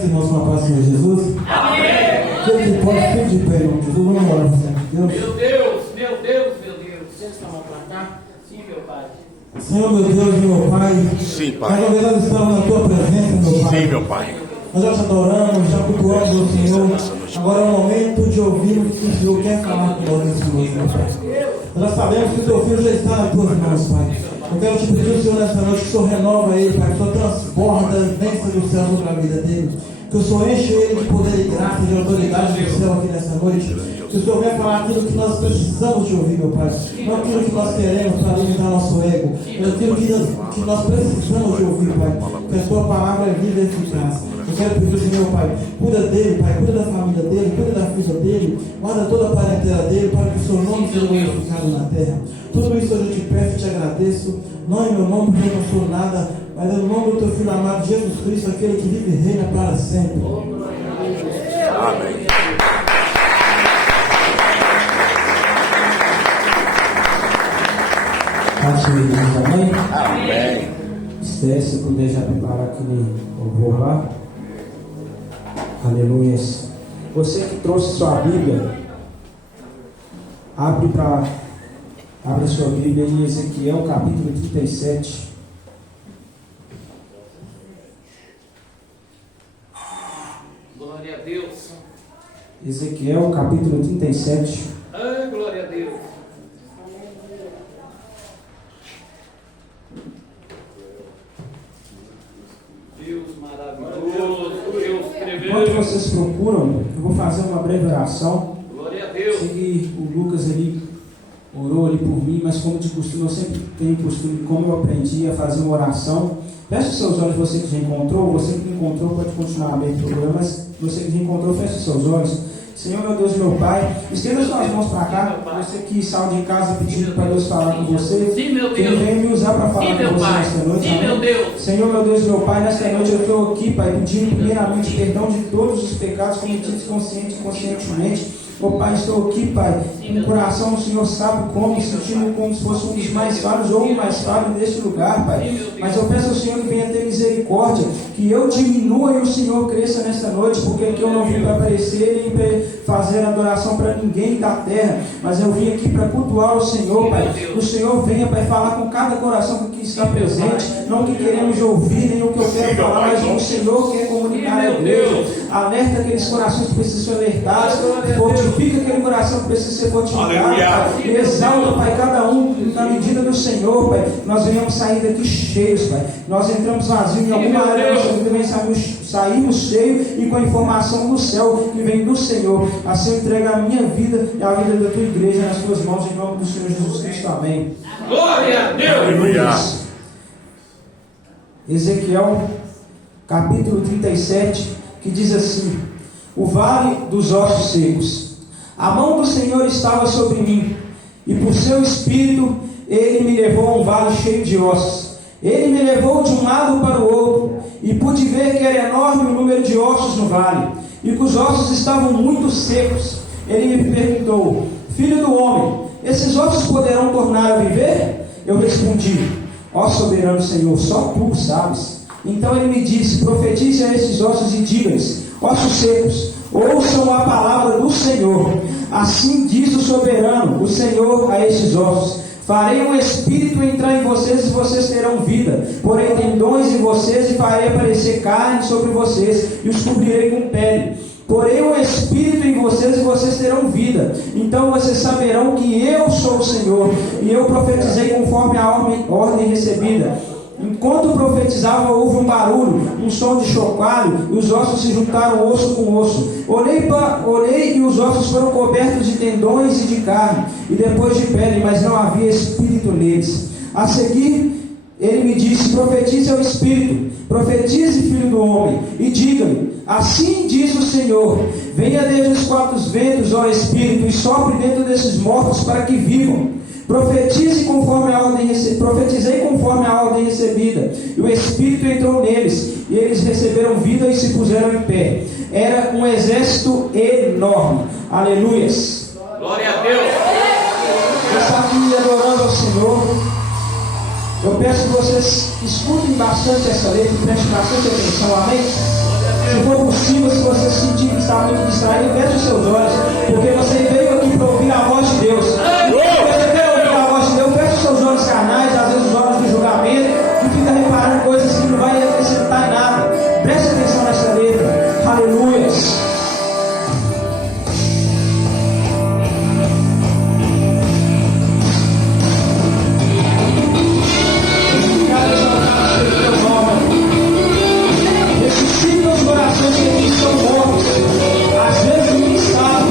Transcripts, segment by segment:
os irmãos com a paz do Senhor Jesus? Amém! Deus pode ficar de pé, irmão Jesus. Vamos orar, Senhor Deus. Meu Deus. Vocês estão a plantar? Sim, meu Pai. Senhor, meu Deus e meu Pai. Sim, Pai. Mais uma vez nós estamos na Tua presença, meu Pai. Sim, meu Pai. Nós já te adoramos, já cultuamos o Senhor. Agora é o momento de ouvir o que o Senhor quer falar com nós nesse momento, meu Pai. Nós sabemos que o Teu Filho já está nas Tuas mãos, Pai. Eu quero te pedir, o Senhor, nessa noite, que o Senhor renova ele, Pai, que o Senhor transborda as bênçãos do céu sobre a vida dele. Que o Senhor enche ele de poder e graça, de autoridade do céu aqui nessa noite. Que o Senhor venha falar aquilo que nós precisamos de ouvir, meu Pai. Não aquilo que nós queremos para alimentar nosso ego, mas aquilo que nós precisamos de ouvir, Pai. Que a Sua palavra é viva e eficaz. Eu quero pedir, Senhor, Pai, cuida dele, Pai, cuida da família dele, cuida da filha dele, guarda toda a parentela dele, para que o Seu nome seja glorificado na terra. Tudo isso eu te peço e te agradeço. Não em meu nome, porque eu não sou nada, mas é no nome do Teu Filho amado, Jesus Cristo, aquele que vive e reina para sempre. Amém. Amém? Amém. Esther, se puder já preparar aquele louvor lá. Aleluia. Você que trouxe sua Bíblia, abre a sua Bíblia em Ezequiel capítulo 37. Glória a Deus. Ezequiel capítulo 37. Ah, glória a Deus. Deus maravilhoso, Deus Enquanto tremendo. vocês procuram, eu vou fazer uma breve oração. Glória a Deus. Sei que o Lucas ali orou ali por mim, mas como de costume, eu sempre tenho costume, como eu aprendi a fazer uma oração. Feche os seus olhos, você que já encontrou. Você que não encontrou pode continuar aberto o programa, mas você que já encontrou, feche os seus olhos. Senhor, meu Deus e meu Pai, estenda suas mãos para cá. Você que saiu de casa pedindo para Deus falar com você. Sim, meu Que Deus. Ele venha me usar para falar Sim, com meu você Pai. nesta noite. Sim, meu Deus. Senhor, meu Deus e meu Pai, nesta noite eu estou aqui, Pai, pedindo primeiramente perdão de todos os pecados cometidos consciente e inconscientemente. Ô Pai, estou aqui, Pai, com o coração do Senhor sabe como, sentindo como se fosse um dos mais falhos ou o mais falho deste lugar, Pai. Mas eu peço ao Senhor que venha ter misericórdia, que eu diminua e o Senhor cresça nesta noite, porque aqui eu não vim para aparecer nem para fazer adoração para ninguém da terra, mas eu vim aqui para cultuar o Senhor, Pai. O Senhor venha, Pai, falar com cada coração que está presente, não o que queremos ouvir, nem o que eu quero falar, mas o que o Senhor quer comunicar à igreja. Alerta aqueles corações que precisam ser alertados, fortifica aquele coração que precisa ser fortificado, Pai. Exalta, Pai, cada um na medida do Senhor, Pai. Nós venhamos sair daqui cheios, Pai. Nós entramos vazios em alguma área da nossa vida, saímos cheios e com a informação do céu que vem do Senhor. Assim eu entrego a minha vida e a vida da tua igreja nas tuas mãos, em nome do Senhor Jesus Cristo. Amém. Glória a Deus. Aleluia. Ezequiel capítulo 37, que diz assim: o vale dos ossos secos. A mão do Senhor estava sobre mim, e por seu espírito ele me levou a um vale cheio de ossos. Ele me levou de um lado para o outro, e pude ver que era enorme o número de ossos no vale, e que os ossos estavam muito secos. Ele me perguntou: filho do homem, esses ossos poderão tornar a viver? Eu respondi: ó soberano Senhor, só tu sabes. Então ele me disse: profetize a esses ossos e diga-lhes: ossos secos, ouçam a palavra do Senhor. Assim diz o soberano, o Senhor, a esses ossos: farei um espírito entrar em vocês e vocês terão vida. Porém tendões em vocês e farei aparecer carne sobre vocês e os cobrirei com pele. Porém um espírito em vocês e vocês terão vida. Então vocês saberão que eu sou o Senhor. E eu profetizei conforme a ordem recebida. Enquanto profetizava, houve um barulho, um som de chocalho, e os ossos se juntaram osso com osso. Olhei e os ossos foram cobertos de tendões e de carne, e depois de pele, mas não havia espírito neles. A seguir, ele me disse: profetize ao espírito, profetize, filho do homem, e diga-lhe: assim diz o Senhor, venha desde os quatro ventos, ó espírito, e sopre dentro desses mortos para que vivam. Profetizei conforme a ordem recebida, e o Espírito entrou neles, e eles receberam vida e se puseram em pé. Era um exército enorme. Aleluias. Glória a Deus. Eu estou aqui adorando ao Senhor. Eu peço que vocês escutem bastante essa letra, prestem bastante atenção. Amém? Se for possível, se você sentir que está muito distraído, feche os seus olhos, porque você veio aqui para ouvir a voz de Deus. Se você quer ouvir a voz de Deus, feche os seus olhos carnais, às vezes os olhos do julgamento, e fica reparando coisas que não vai acrescentar em nada. Preste atenção nessa letra. Aleluia. Ressuscita os corações que estão mortos, às vezes não sabem.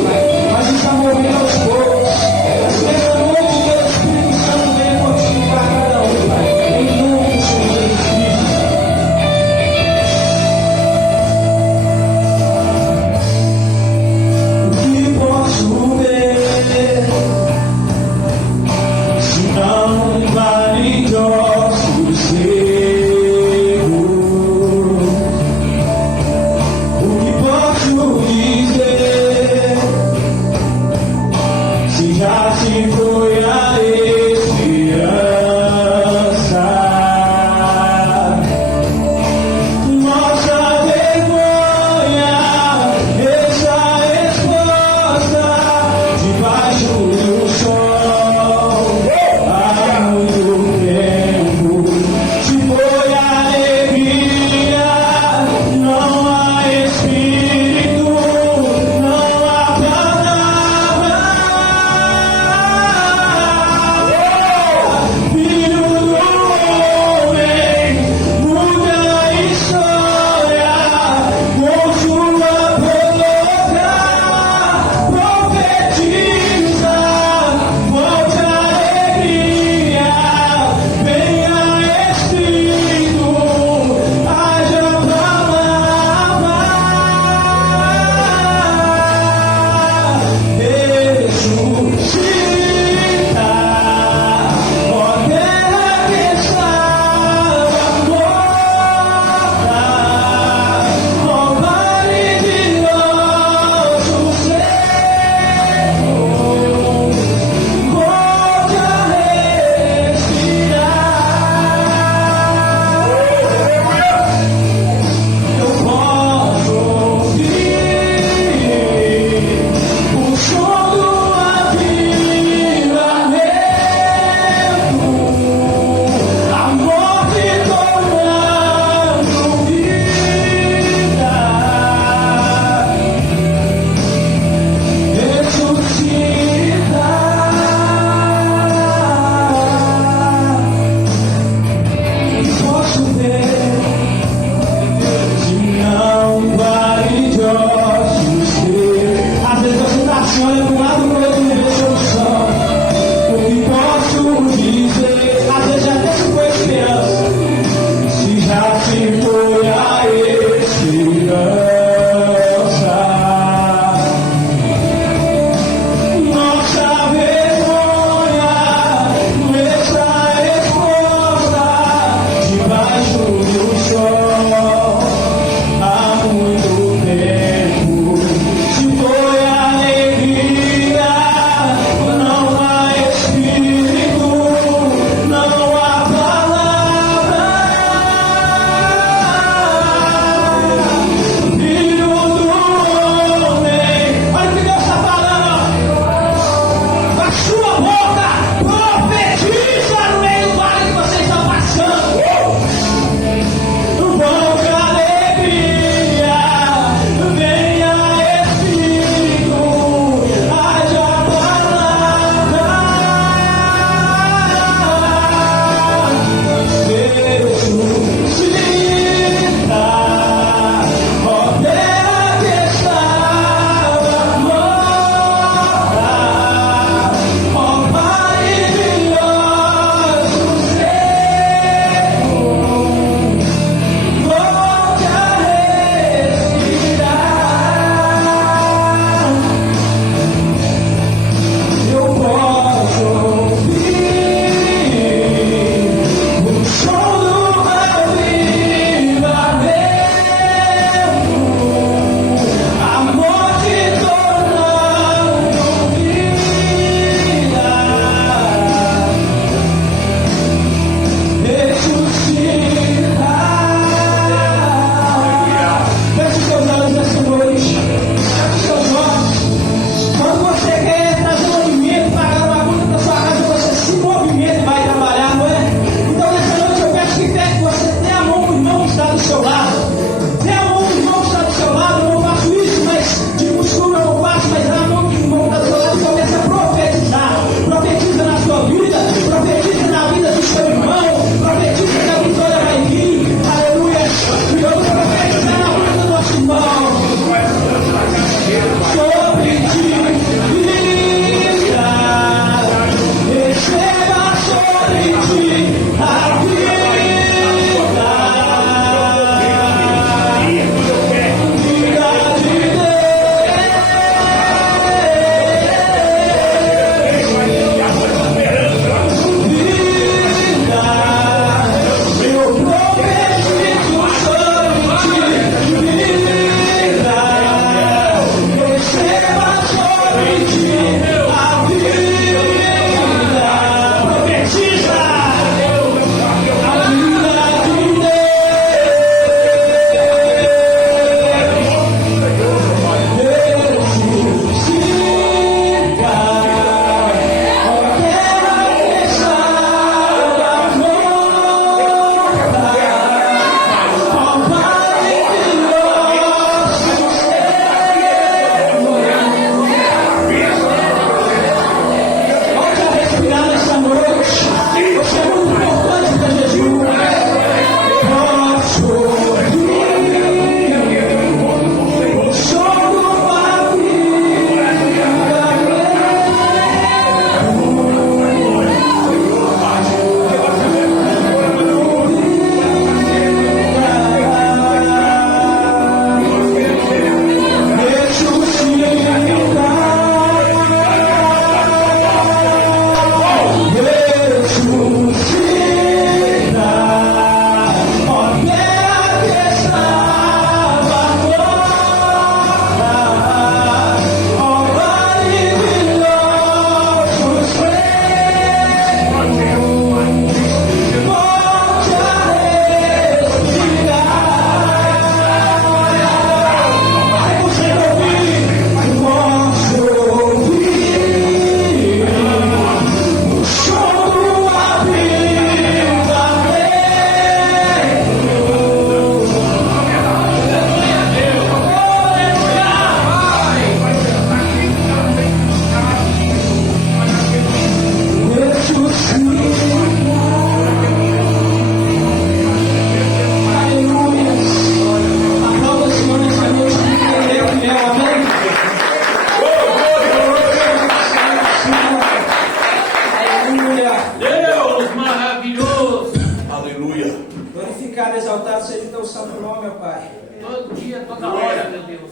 exaltado seja o teu santo nome, meu Pai. Todo dia, toda hora, meu Deus.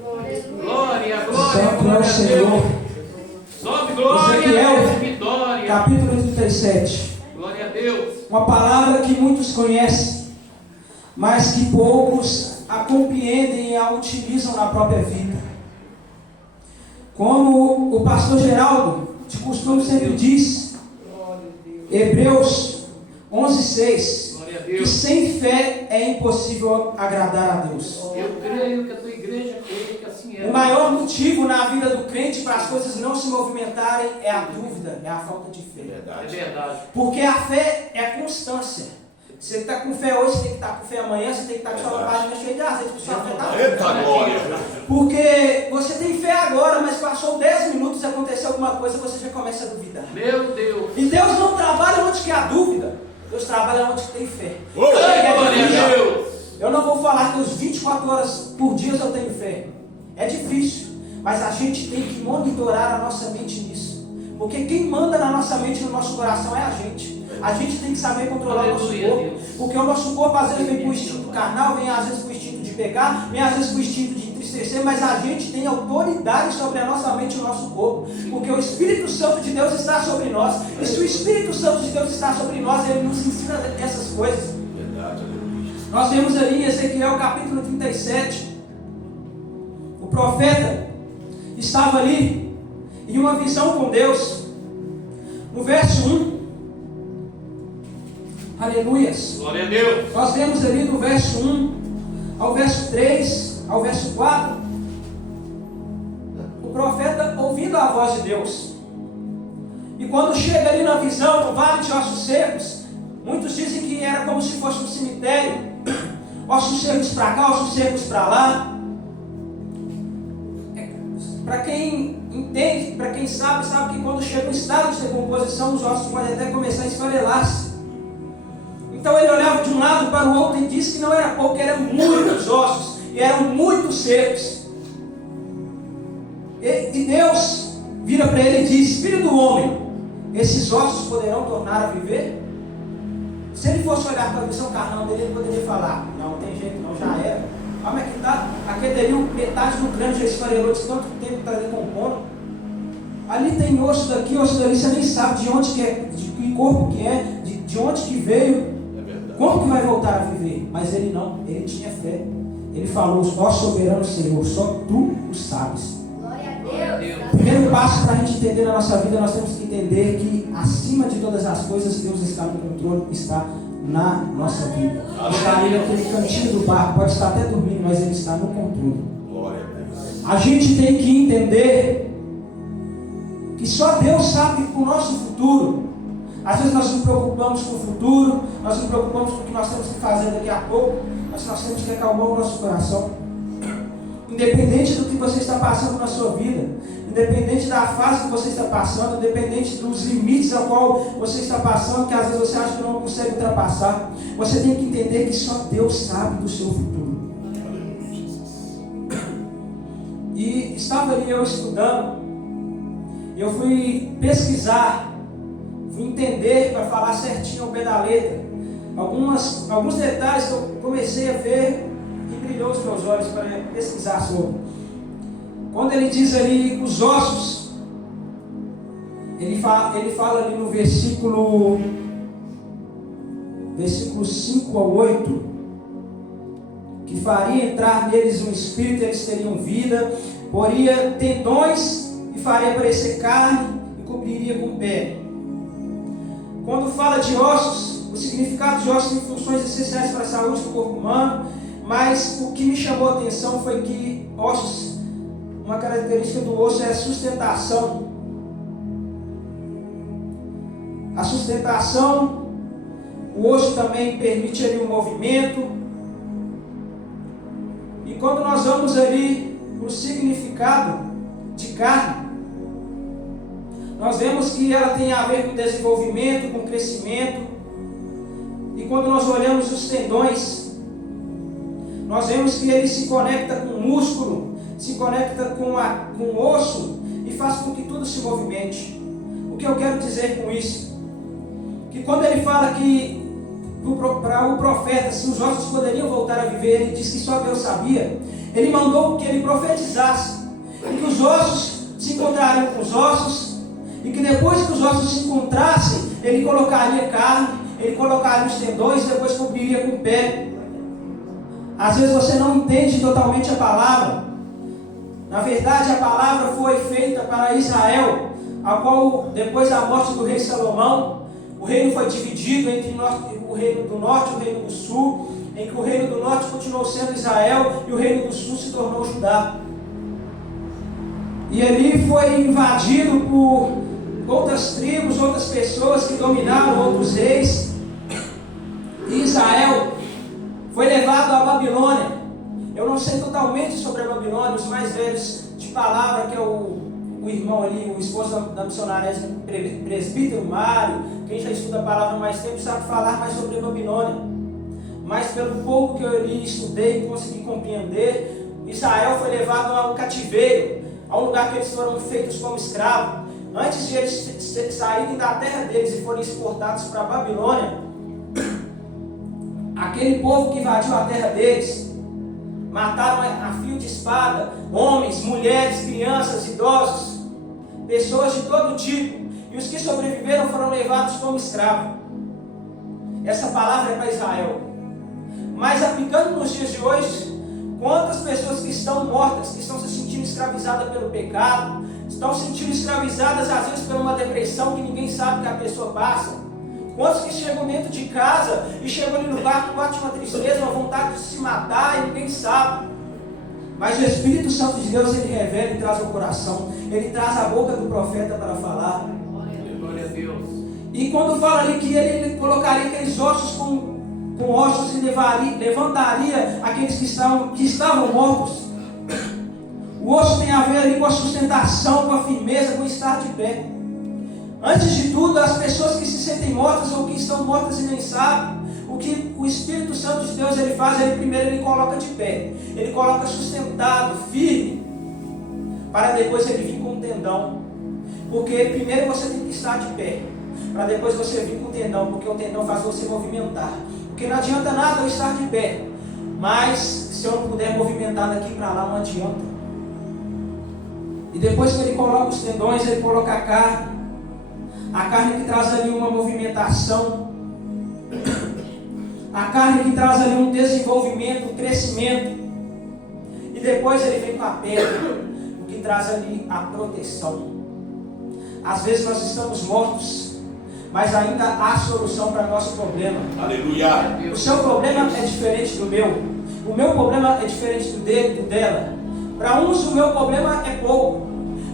Glória, glória, Santo é o glória a Senhor. Deus. Sobe glória, Ezequiel, vitória. capítulo 37. Glória a Deus. Uma palavra que muitos conhecem, mas que poucos a compreendem e a utilizam na própria vida. Como o pastor Geraldo, de costume, sempre diz, Hebreus 11:6, Glória a que Deus. sem fé é impossível agradar a Deus. Eu creio que a tua igreja crê que assim é. O maior motivo na vida do crente para as coisas não se movimentarem é a dúvida, é a falta de fé. É verdade. Porque a fé é constância. Você está com fé hoje, você tem que estar com fé amanhã, você tem que estar com sua página cheia de azeite, porque sua fé está Eita glória! Porque você tem fé agora, mas passou 10 minutos e aconteceu alguma coisa, você já começa a duvidar. Meu Deus. E Deus não trabalha onde que há dúvida, Deus trabalha onde que tem fé. Glória Glória a Deus. Eu não vou falar que os 24 horas por dia eu tenho fé. É difícil, mas a gente tem que monitorar a nossa mente nisso. Porque quem manda na nossa mente e no nosso coração é a gente. A gente tem que saber controlar o nosso Aleluia, corpo. Deus. Porque o nosso corpo às vezes vem com o instinto carnal, vem às vezes com o instinto de pecar, vem às vezes com o instinto de entristecer, mas a gente tem autoridade sobre a nossa mente e o nosso corpo. Porque o Espírito Santo de Deus está sobre nós. E se o Espírito Santo de Deus está sobre nós, ele nos ensina essas coisas. Verdade, aleluia. Nós vemos ali em Ezequiel capítulo 37, o profeta estava ali em uma visão com Deus. No verso 1, aleluias, Glória a Deus. nós vemos ali do verso 1 ao verso 3, ao verso 4, o profeta ouvindo a voz de Deus. E quando chega ali na visão, no vale de ossos secos, muitos dizem que era como se fosse um cemitério, ossos secos para cá, ossos secos para lá. Para quem entende, para quem sabe que quando chega um estado de decomposição, os ossos podem até começar a esfarelar-se. Então ele olhava de um lado para o outro e disse que não era pouco, eram muitos ossos, e eram muito secos. E Deus vira para ele e diz: filho do homem, esses ossos poderão tornar a viver? Se ele fosse olhar para a visão carnal dele, ele poderia falar: não tem jeito não, já era. Como é que está? Aquele ali, metade do crânio já esfarelou de tanto tempo que está decompondo. Ali tem osso daqui, osso dali, você nem sabe de onde que é, de que corpo que é, de onde que veio, como que vai voltar a viver. Mas ele não, ele tinha fé. Ele falou: ó soberano Senhor, só tu o sabes. Glória a Deus. O primeiro passo para a gente entender na nossa vida, nós temos que entender que acima de todas as coisas, Deus está no controle, está na nossa vida. Ele está ali naquele cantinho do barco, pode estar até dormindo, mas Ele está no controle. Glória a Deus. A gente tem que entender que só Deus sabe o nosso futuro. Às vezes nós nos preocupamos com o futuro, nós nos preocupamos com o que nós temos que fazer daqui a pouco, mas nós temos que acalmar o nosso coração. Independente do que você está passando na sua vida, independente da fase que você está passando, independente dos limites ao qual você está passando, que às vezes você acha que não consegue ultrapassar, você tem que entender que só Deus sabe do seu futuro. E estava ali eu estudando, e eu fui pesquisar, fui entender para falar certinho ao pé da letra, alguns detalhes que eu comecei a ver e brilhou os meus olhos para pesquisar sobre. Quando ele diz ali os ossos, ele fala ali no versículo 5 ao 8, que faria entrar neles um espírito, eles teriam vida, poria tendões e faria parecer carne e cobriria com pele. Quando fala de ossos, o significado de ossos tem funções essenciais para a saúde do corpo humano, mas o que me chamou a atenção foi que ossos, uma característica do osso é a sustentação. A sustentação, o osso também permite ali o movimento. E quando nós vamos ali para o significado de carne, nós vemos que ela tem a ver com desenvolvimento, com crescimento. E quando nós olhamos os tendões, nós vemos que ele se conecta com o músculo, se conecta com o osso e faz com que tudo se movimente. O que eu quero dizer com isso? Que quando ele fala que para o profeta se os ossos poderiam voltar a viver. Ele disse que só Deus sabia. Ele mandou que ele profetizasse e que os ossos se encontrariam com os ossos, e que depois que os ossos se encontrassem, ele colocaria carne, ele colocaria os tendões, depois cobriria com pele. Às vezes você não entende totalmente a palavra. Na verdade, a palavra foi feita para Israel, a qual, depois da morte do rei Salomão, o reino foi dividido entre o reino do norte e o reino do sul, em que o reino do norte continuou sendo Israel e o reino do sul se tornou Judá. E ali foi invadido por outras tribos, outras pessoas que dominaram outros reis. E Israel foi levado à Babilônia. Eu não sei totalmente sobre a Babilônia, os mais velhos de palavra, que é o irmão ali, o esposo da missionária presbítero Mário, quem já estuda a palavra há mais tempo sabe falar mais sobre a Babilônia. Mas pelo pouco que eu li, estudei e consegui compreender, Israel foi levado a um cativeiro, a um lugar que eles foram feitos como escravos. Antes de eles saírem da terra deles e forem exportados para a Babilônia, aquele povo que invadiu a terra deles, mataram a fio de espada homens, mulheres, crianças, idosos, pessoas de todo tipo, e os que sobreviveram foram levados como escravos. Essa palavra é para Israel. Mas aplicando nos dias de hoje, quantas pessoas que estão mortas, que estão se sentindo escravizadas pelo pecado, estão se sentindo escravizadas às vezes por uma depressão que ninguém sabe que a pessoa passa. Quantos que chegam dentro de casa e chegam ali no quarto, bate uma tristeza, uma vontade de se matar e ninguém sabe. Mas o Espírito Santo de Deus, ele revela e traz ao coração, ele traz a boca do profeta para falar. Glória a Deus. E quando fala ali que ele colocaria aqueles ossos com ossos e levantaria aqueles que estavam mortos. O osso tem a ver ali com a sustentação, com a firmeza, com o estar de pé. Antes de tudo, as pessoas que se sentem mortas ou que estão mortas e nem sabem, o que o Espírito Santo de Deus ele faz, primeiro ele coloca de pé, ele coloca sustentado, firme, para depois ele vir com o tendão. Porque primeiro você tem que estar de pé, para depois você vir com o tendão, porque o tendão faz você movimentar. Porque não adianta nada eu estar de pé, mas se eu não puder movimentar daqui para lá, não adianta. E depois que ele coloca os tendões, ele coloca a carne que traz ali uma movimentação, a carne que traz ali um desenvolvimento, um crescimento, e depois ele vem com a pele, o que traz ali a proteção. Às vezes nós estamos mortos, mas ainda há solução para o nosso problema. Aleluia. O seu problema é diferente do meu. O meu problema é diferente do dele, do dela. Para uns o meu problema é pouco,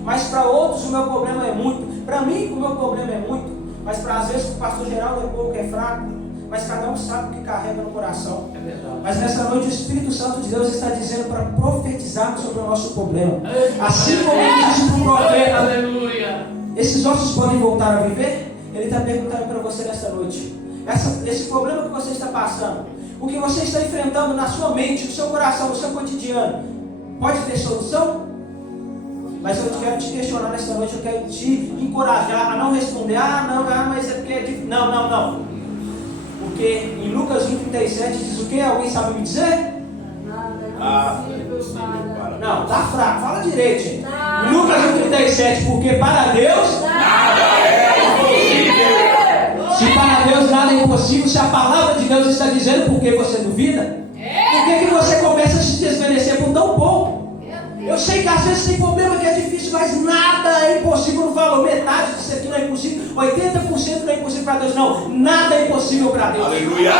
mas para outros o meu problema é muito. Para mim o meu problema é muito, mas para às vezes o pastor Geraldo é pouco, é fraco. Mas cada um sabe o que carrega no coração. É verdade. Mas nessa noite o Espírito Santo de Deus está dizendo para profetizarmos sobre o nosso problema. Assim como ele disse para o profeta, aleluia. esses ossos podem voltar a viver? Ele está perguntando para você nessa noite. Esse problema que você está passando, o que você está enfrentando na sua mente, no seu coração, no seu cotidiano, pode ter solução? Mas eu quero te questionar nessa noite, eu quero te encorajar a não responder, mas é porque é difícil. Não. Porque em Lucas 1,37 diz o que? Alguém sabe me dizer? Não, tá fraco, fala direito, gente. Em Lucas 1,37, porque para Deus nada é impossível. Se para Deus nada é impossível, se a palavra de Deus está dizendo, por que você duvida? Por que você começa a se desmerecer por tão pouco? Eu sei que às vezes tem problema que é difícil, mas nada é impossível. Não falo metade disso aqui não é impossível, 80% não é impossível para Deus, não. Nada é impossível para Deus. Aleluia.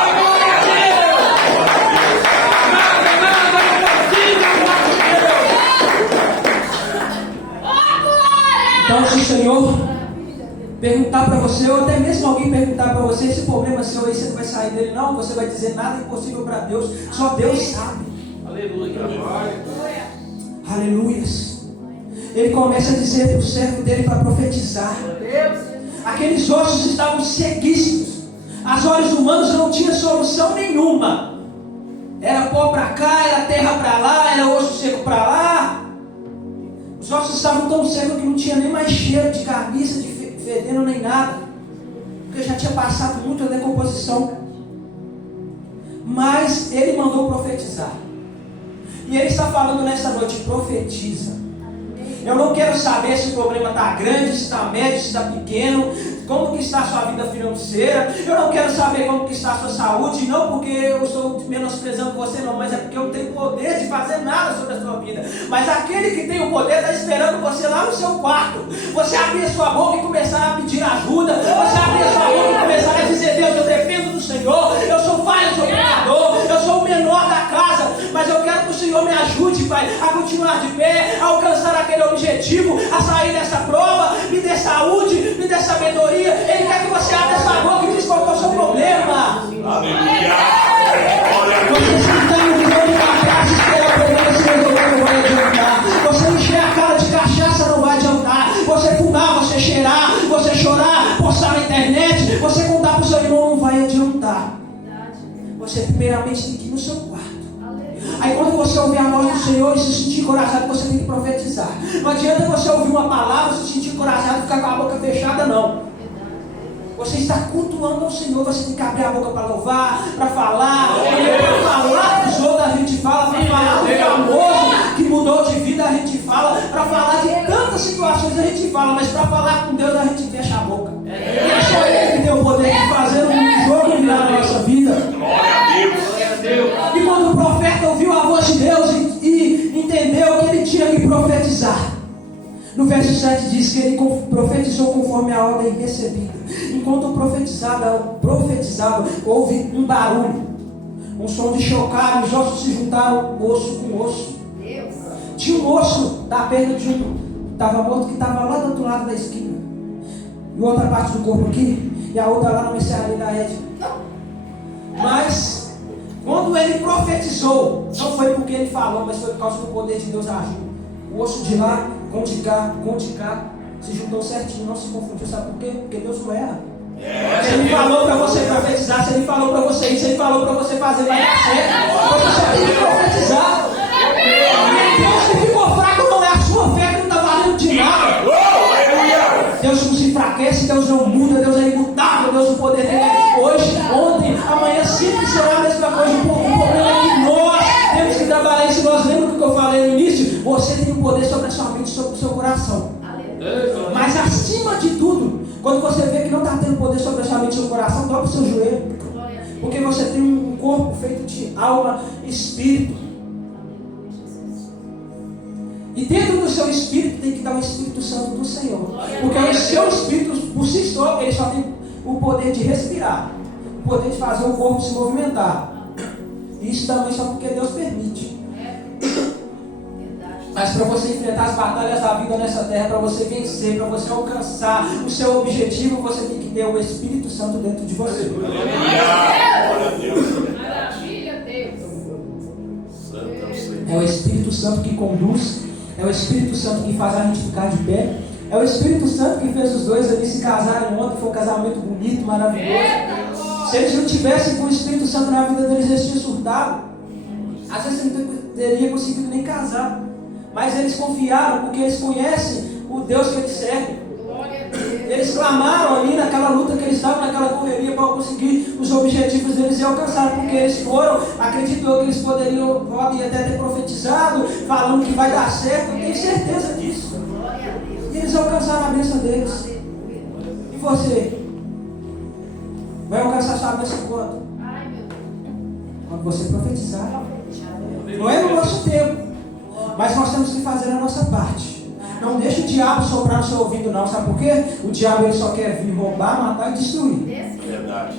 Então, se o Senhor perguntar para você, ou até mesmo alguém perguntar para você, esse problema seu aí, você não vai sair dele, não, você vai dizer nada é impossível para Deus, só Deus sabe. Aleluia. Aleluias. Ele começa a dizer para o servo dele para profetizar. Aqueles ossos estavam sequíssimos. As olhos humanos não tinham solução nenhuma. Era pó para cá, era terra para lá, era osso seco para lá. Os ossos estavam tão secos que não tinha nem mais cheiro de carniça, de fedendo nem nada, porque já tinha passado muito a decomposição. mas Ele mandou profetizar. E Ele está falando nesta noite: profetiza. Eu não quero saber se o problema está grande, se está médio, se está pequeno, como que está a sua vida financeira. Eu não quero saber como que está a sua saúde, não porque eu estou menosprezando você, não, mas é porque eu não tenho poder de fazer nada sobre a sua vida. Mas aquele que tem o poder está esperando você lá no seu quarto. Você abrir a sua boca e começar a pedir ajuda. Você abrir a sua boca e começar a dizer: Deus, eu dependo do Senhor, eu sou falho, eu sou pecador, eu sou o menor da casa, mas eu quero que o Senhor me ajude, Pai, a continuar de pé, a alcançar aquele objetivo, a sair dessa prova. Me dê saúde, me dê sabedoria. Ele quer que você abra essa boca e diz qual é o seu problema. Aleluia. Você encher a cara de cachaça não vai adiantar. Você fumar, você cheirar, você chorar, postar na internet, você contar para o seu irmão não vai adiantar. Você primeiramente tem que ir no seu quarto. Aí quando você ouvir a voz do Senhor e se sentir encorajado, você tem que profetizar. Não adianta você ouvir uma palavra, se sentir encorajado e ficar com a boca fechada, não. Você está cultuando ao Senhor, você tem que abrir a boca para louvar, para falar. Para falar dos outros a gente fala, para falar do famoso que mudou de vida a gente fala, para falar de tantas situações a gente fala, mas para falar com Deus a gente fecha a boca. E é só Ele que tem o poder de fazer um jogo virar na nossa vida. Glória a Deus. E quando o profeta ouviu a voz de Deus e entendeu que ele tinha que profetizar, no verso 7 diz que ele profetizou conforme a ordem recebida. Enquanto profetizava, houve um barulho, um som de chocar, os ossos se juntaram, osso com osso. Tinha um osso da perna de um estava morto que estava lá do outro lado da esquina, e outra parte do corpo aqui, e a outra lá na mercearia da Ed. Mas quando ele profetizou, não foi porque ele falou, mas foi por causa do poder de Deus agiu. O osso de lá com de cá se juntou certinho, não se confundiu. Sabe por quê? Porque Deus não erra. Se Ele falou para você profetizar, se Ele falou para você isso, se Ele falou para você fazer, vai dar certo. Você tem que profetizar. Deus que ficou fraco não é a sua fé que não está valendo de nada. Deus não se enfraquece, Deus não muda, Deus é imutável, Deus o poder dele é hoje, ontem, amanhã sempre será a mesma coisa. O problema é que nós temos que trabalhar isso. Nós lembra do que eu falei no início? Você tem o poder sobre a sua mente, sobre o seu coração. Mas acima de tudo, quando você vê que não está tendo poder sobre a sua mente e o seu coração, dobra o seu joelho. Porque você tem um corpo feito de alma e espírito. E dentro do seu espírito tem que dar o Espírito Santo do Senhor. Porque o seu espírito, por si só, ele só tem o poder de respirar, o poder de fazer o corpo se movimentar. Isso também só porque Deus permite. Mas para você enfrentar as batalhas da vida nessa terra, para você vencer, para você alcançar o seu objetivo, você tem que ter o Espírito Santo dentro de você. Glória a Deus. Maravilha, Deus. É o Espírito Santo que conduz, é o Espírito Santo que faz a gente ficar de pé, é o Espírito Santo que fez os dois ali se casarem ontem. Foi um casamento bonito, maravilhoso. Se eles não tivessem com o Espírito Santo na vida deles, eles tinham surtado. Às vezes eles não teriam conseguido nem casar. Mas eles confiaram porque eles conhecem o Deus que eles servem. Eles clamaram ali naquela luta que eles estavam, naquela correria para conseguir os objetivos deles e alcançar. Porque eles foram, acreditou que eles podem até ter profetizado, falando que vai dar certo. Eu tenho certeza disso. E eles alcançaram a bênção deles. E você? Vai alcançar sua bênção quando? Quando você profetizar. Não é no nosso tempo. Mas nós temos que fazer a nossa parte. Não deixe o diabo soprar no seu ouvido, não. Sabe por quê? O diabo ele só quer vir roubar, matar e destruir. Verdade.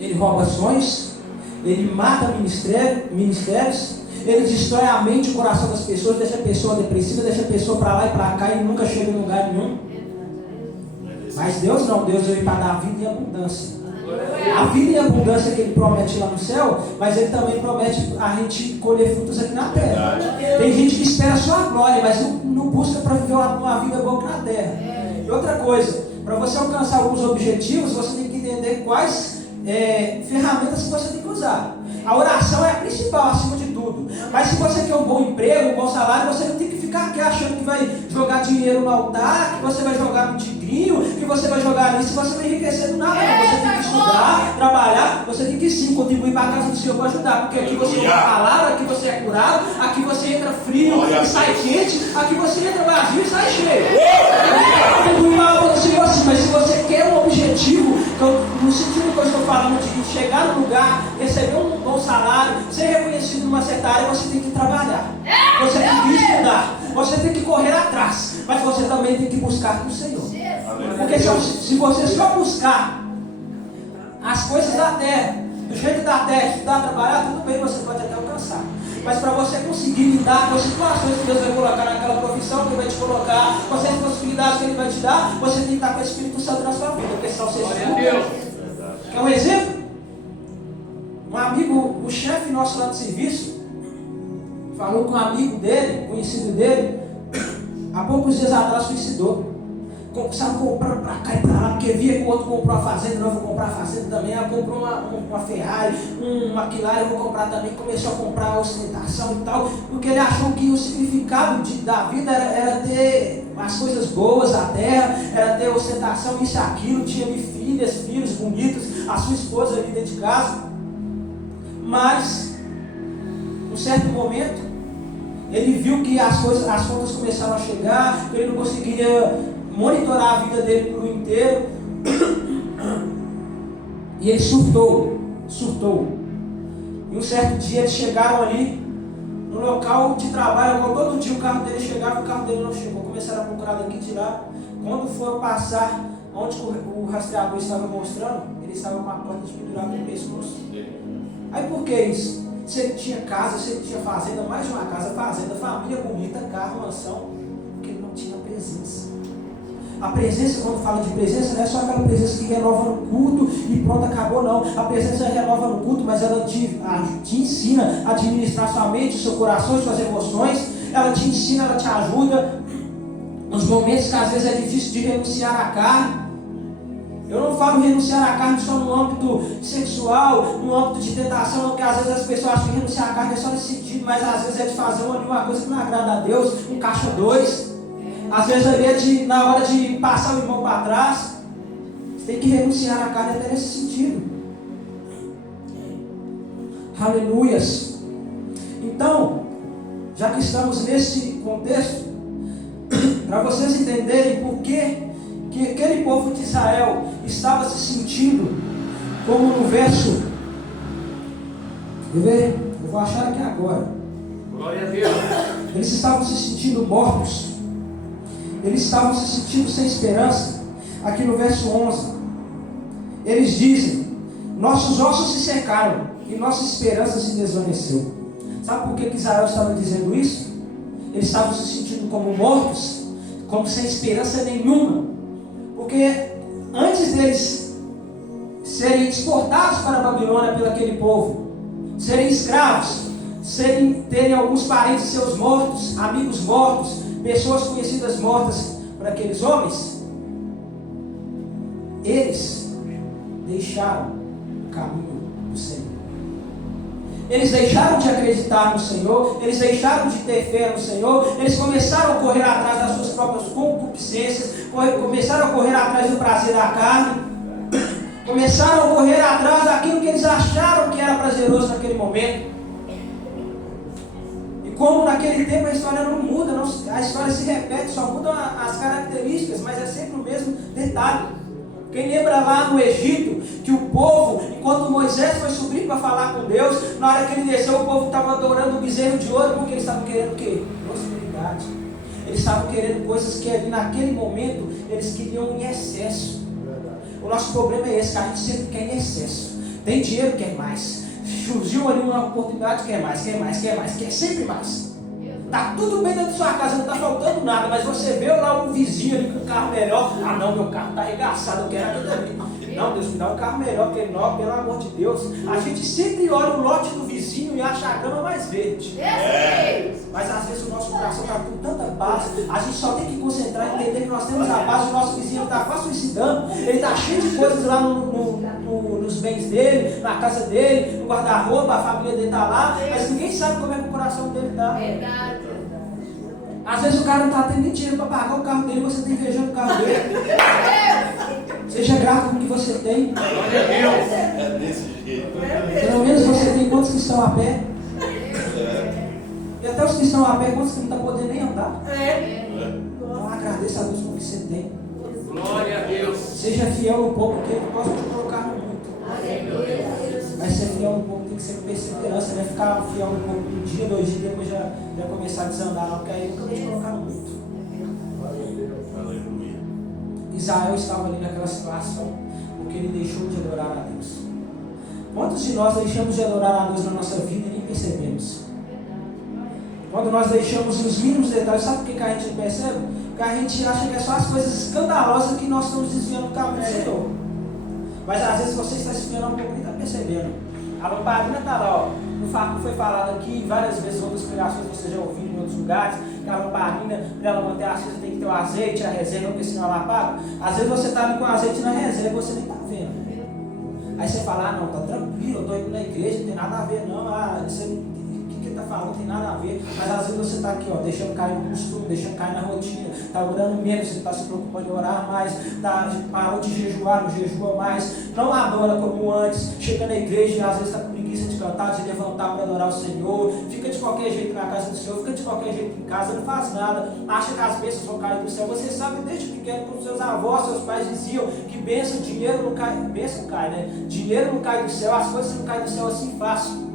Ele rouba sonhos, ele mata ministérios, ele destrói a mente e o coração das pessoas, deixa a pessoa depressiva, deixa a pessoa para lá e para cá e nunca chega em lugar nenhum. Mas Deus não, Deus veio para dar vida e abundância. A vida e a abundância que Ele promete lá no céu, mas Ele também promete a gente colher frutos aqui na terra. Tem gente que espera só a glória, mas não busca para viver uma vida boa aqui na terra. E outra coisa, para você alcançar alguns objetivos, você tem que entender quais ferramentas que você tem que usar. A oração é a principal, acima de tudo. Mas se você quer um bom emprego, um bom salário, você não tem que ficar aqui achando que vai jogar dinheiro no altar, que você vai jogar no tigrinho, que você vai jogar nisso, você vai enriquecer do nada. Você tem que estudar, trabalhar, você tem que sim contribuir para a casa do Senhor para ajudar, porque aqui você ouve a palavra, aqui você é curado, aqui você entra frio e sai quente, aqui você entra vazio e sai cheio. Contribuir para a obra do Senhor assim, mas se você quer um objetivo, no sentido que eu estou falando de chegar no lugar, receber um bom salário, ser reconhecido numa certa área, você tem que trabalhar, você tem que estudar, você tem que correr atrás, mas você também tem que buscar com o Senhor. Porque se você só buscar as coisas da terra, do jeito da terra, estudar, trabalhar, tudo bem, você pode até alcançar. Mas para você conseguir lidar com as situações que Deus vai colocar naquela profissão que Ele vai te colocar, com as responsabilidades que Ele vai te dar, você tem que estar com o Espírito Santo na sua vida, porque senão você se. Quer um exemplo? Um amigo, o chefe nosso lá do serviço, falou com um amigo dele, conhecido dele, há poucos dias atrás suicidou. Sabe, comprando para cá e para lá, porque via que o outro comprou a fazenda, não, vou comprar a fazenda também. Ela comprou uma Ferrari, uma McLaren, eu vou comprar também. Começou a comprar a ostentação e tal, porque ele achou que o significado da vida era ter as coisas boas, a terra, era ter ostentação, isso e aquilo. Tinha filhos bonitos, a sua esposa ali dentro de casa. Mas, num certo momento, ele viu que as contas começaram a chegar, que ele não conseguiria monitorar a vida dele por inteiro, e ele surtou. E um certo dia eles chegaram ali no local de trabalho, qual todo dia o carro dele chegava, o carro dele não chegou. Começaram a procurar daqui e de lá. Quando foram passar onde o rastreador estava mostrando, ele estava com a porta pendurada no pescoço. Aí por que isso? Se ele tinha casa, se ele tinha fazenda, mais de uma casa, fazenda, família bonita, carro, mansão, porque ele não tinha presença. A presença, quando fala de presença, não é só aquela presença que renova no culto e pronto, acabou, não. A presença renova no culto, mas ela te ensina a administrar sua mente, seu coração, suas emoções. Ela te ensina, ela te ajuda nos momentos que às vezes é difícil de renunciar à carne. Eu não falo renunciar à carne só no âmbito sexual, no âmbito de tentação, porque às vezes as pessoas acham que renunciar à carne é só nesse sentido, mas às vezes é de fazer uma coisa que não agrada a Deus, um caixa dois. Às vezes na hora de passar o irmão para trás, você tem que renunciar à carne até nesse sentido. Aleluias. Então, já que estamos nesse contexto, para vocês entenderem por que aquele povo de Israel estava se sentindo como no verso, quer ver? Eu vou achar aqui agora. Glória a Deus. Eles estavam se sentindo mortos. Eles estavam se sentindo sem esperança. Aqui no verso 11, eles dizem: nossos ossos se secaram e nossa esperança se desvaneceu. Sabe por que Israel estava dizendo isso? Eles estavam se sentindo como mortos, como sem esperança nenhuma. Porque antes deles serem exportados para a Babilônia pelo aquele povo, serem escravos, terem alguns parentes seus mortos, amigos mortos, pessoas conhecidas mortas para aqueles homens, eles deixaram o caminho do Senhor. Eles deixaram de acreditar no Senhor, eles deixaram de ter fé no Senhor, eles começaram a correr atrás das suas próprias concupiscências, começaram a correr atrás do prazer da carne, começaram a correr atrás daquilo que eles acharam que era prazeroso naquele momento. Como naquele tempo a história não muda, a história se repete, só mudam as características, mas é sempre o mesmo detalhe. Quem lembra lá no Egito, que o povo, enquanto Moisés foi subir para falar com Deus, na hora que ele desceu, o povo estava adorando o bezerro de ouro, porque eles estavam querendo o quê? Prosperidade. Eles estavam querendo coisas que ali naquele momento, eles queriam em excesso. O nosso problema é esse, que a gente sempre quer em excesso. Tem dinheiro, quer mais. Surgiu ali uma oportunidade, quer mais, quer sempre mais. Está tudo bem dentro da sua casa, não está faltando nada, mas você vê lá um vizinho ali com um carro melhor. Ah não, meu carro está arregaçado, eu quero aquilo ali. Não, Deus me dá um carro melhor, porque não, pelo amor de Deus. A gente sempre olha o lote do vizinho e acha a grama mais verde. Mas às vezes o nosso coração está com tanta paz, a gente só tem que concentrar e entender que nós temos a paz. O nosso vizinho está quase suicidando, ele está cheio de coisas lá nos bens dele, na casa dele, no guarda-roupa, a família dele está lá, mas ninguém sabe como é que o coração dele está. Às vezes o cara não está tendo nem dinheiro para pagar o carro dele, você está invejando o carro dele. Seja grato com o que você tem. Glória a Deus. É desse jeito. Pelo menos você tem quantos que estão a pé. E até os que estão a pé, quantos que não estão podendo nem andar. Então agradeça a Deus por o que você tem. Glória a Deus. Seja fiel no pouco, que Ele possa te colocar no muito. Mas ser fiel no pouco tem que ser com perseverança, não é ficar fiel no pouco um dia, 2 dias, depois já começar a desandar, não, porque aí nunca vai te colocar no muito. Aleluia. Israel estava ali naquela situação porque ele deixou de adorar a Deus. Quantos de nós deixamos de adorar a Deus na nossa vida e nem percebemos? Quando nós deixamos os mínimos detalhes, sabe por que a gente não percebe? Porque a gente acha que é só as coisas escandalosas que nós estamos desviando do caminho do Senhor. Mas às vezes você está se desviando um pouco e está percebendo. A lamparina está lá, ó. Não foi falado aqui várias vezes, outras pregações você já ouviu em outros lugares, que a lamparina, para ela manter acesa, tem que ter o azeite, a reserva, porque senão ela apaga. Às vezes você está ali com o azeite na reserva e você nem está vendo. Aí você fala, não, tá tranquilo, eu estou indo na igreja, não tem nada a ver não, o que ele está falando não tem nada a ver. Mas às vezes você está aqui, ó, deixando cair no costume, deixando cair na rotina, está orando menos, você está se preocupando em orar mais, parou de jejuar, não jejua mais, não adora como antes, chega na igreja e às vezes está com preguiça de cantar, de levantar para adorar o Senhor, fica de qualquer jeito na casa do Senhor, fica de qualquer jeito em casa, não faz nada, acha que as bênçãos vão cair do céu. Você sabe desde pequeno que os seus avós, seus pais diziam que bênção, dinheiro não cai, bênção não cai, né? Dinheiro não cai do céu, as coisas não caem do céu assim fácil.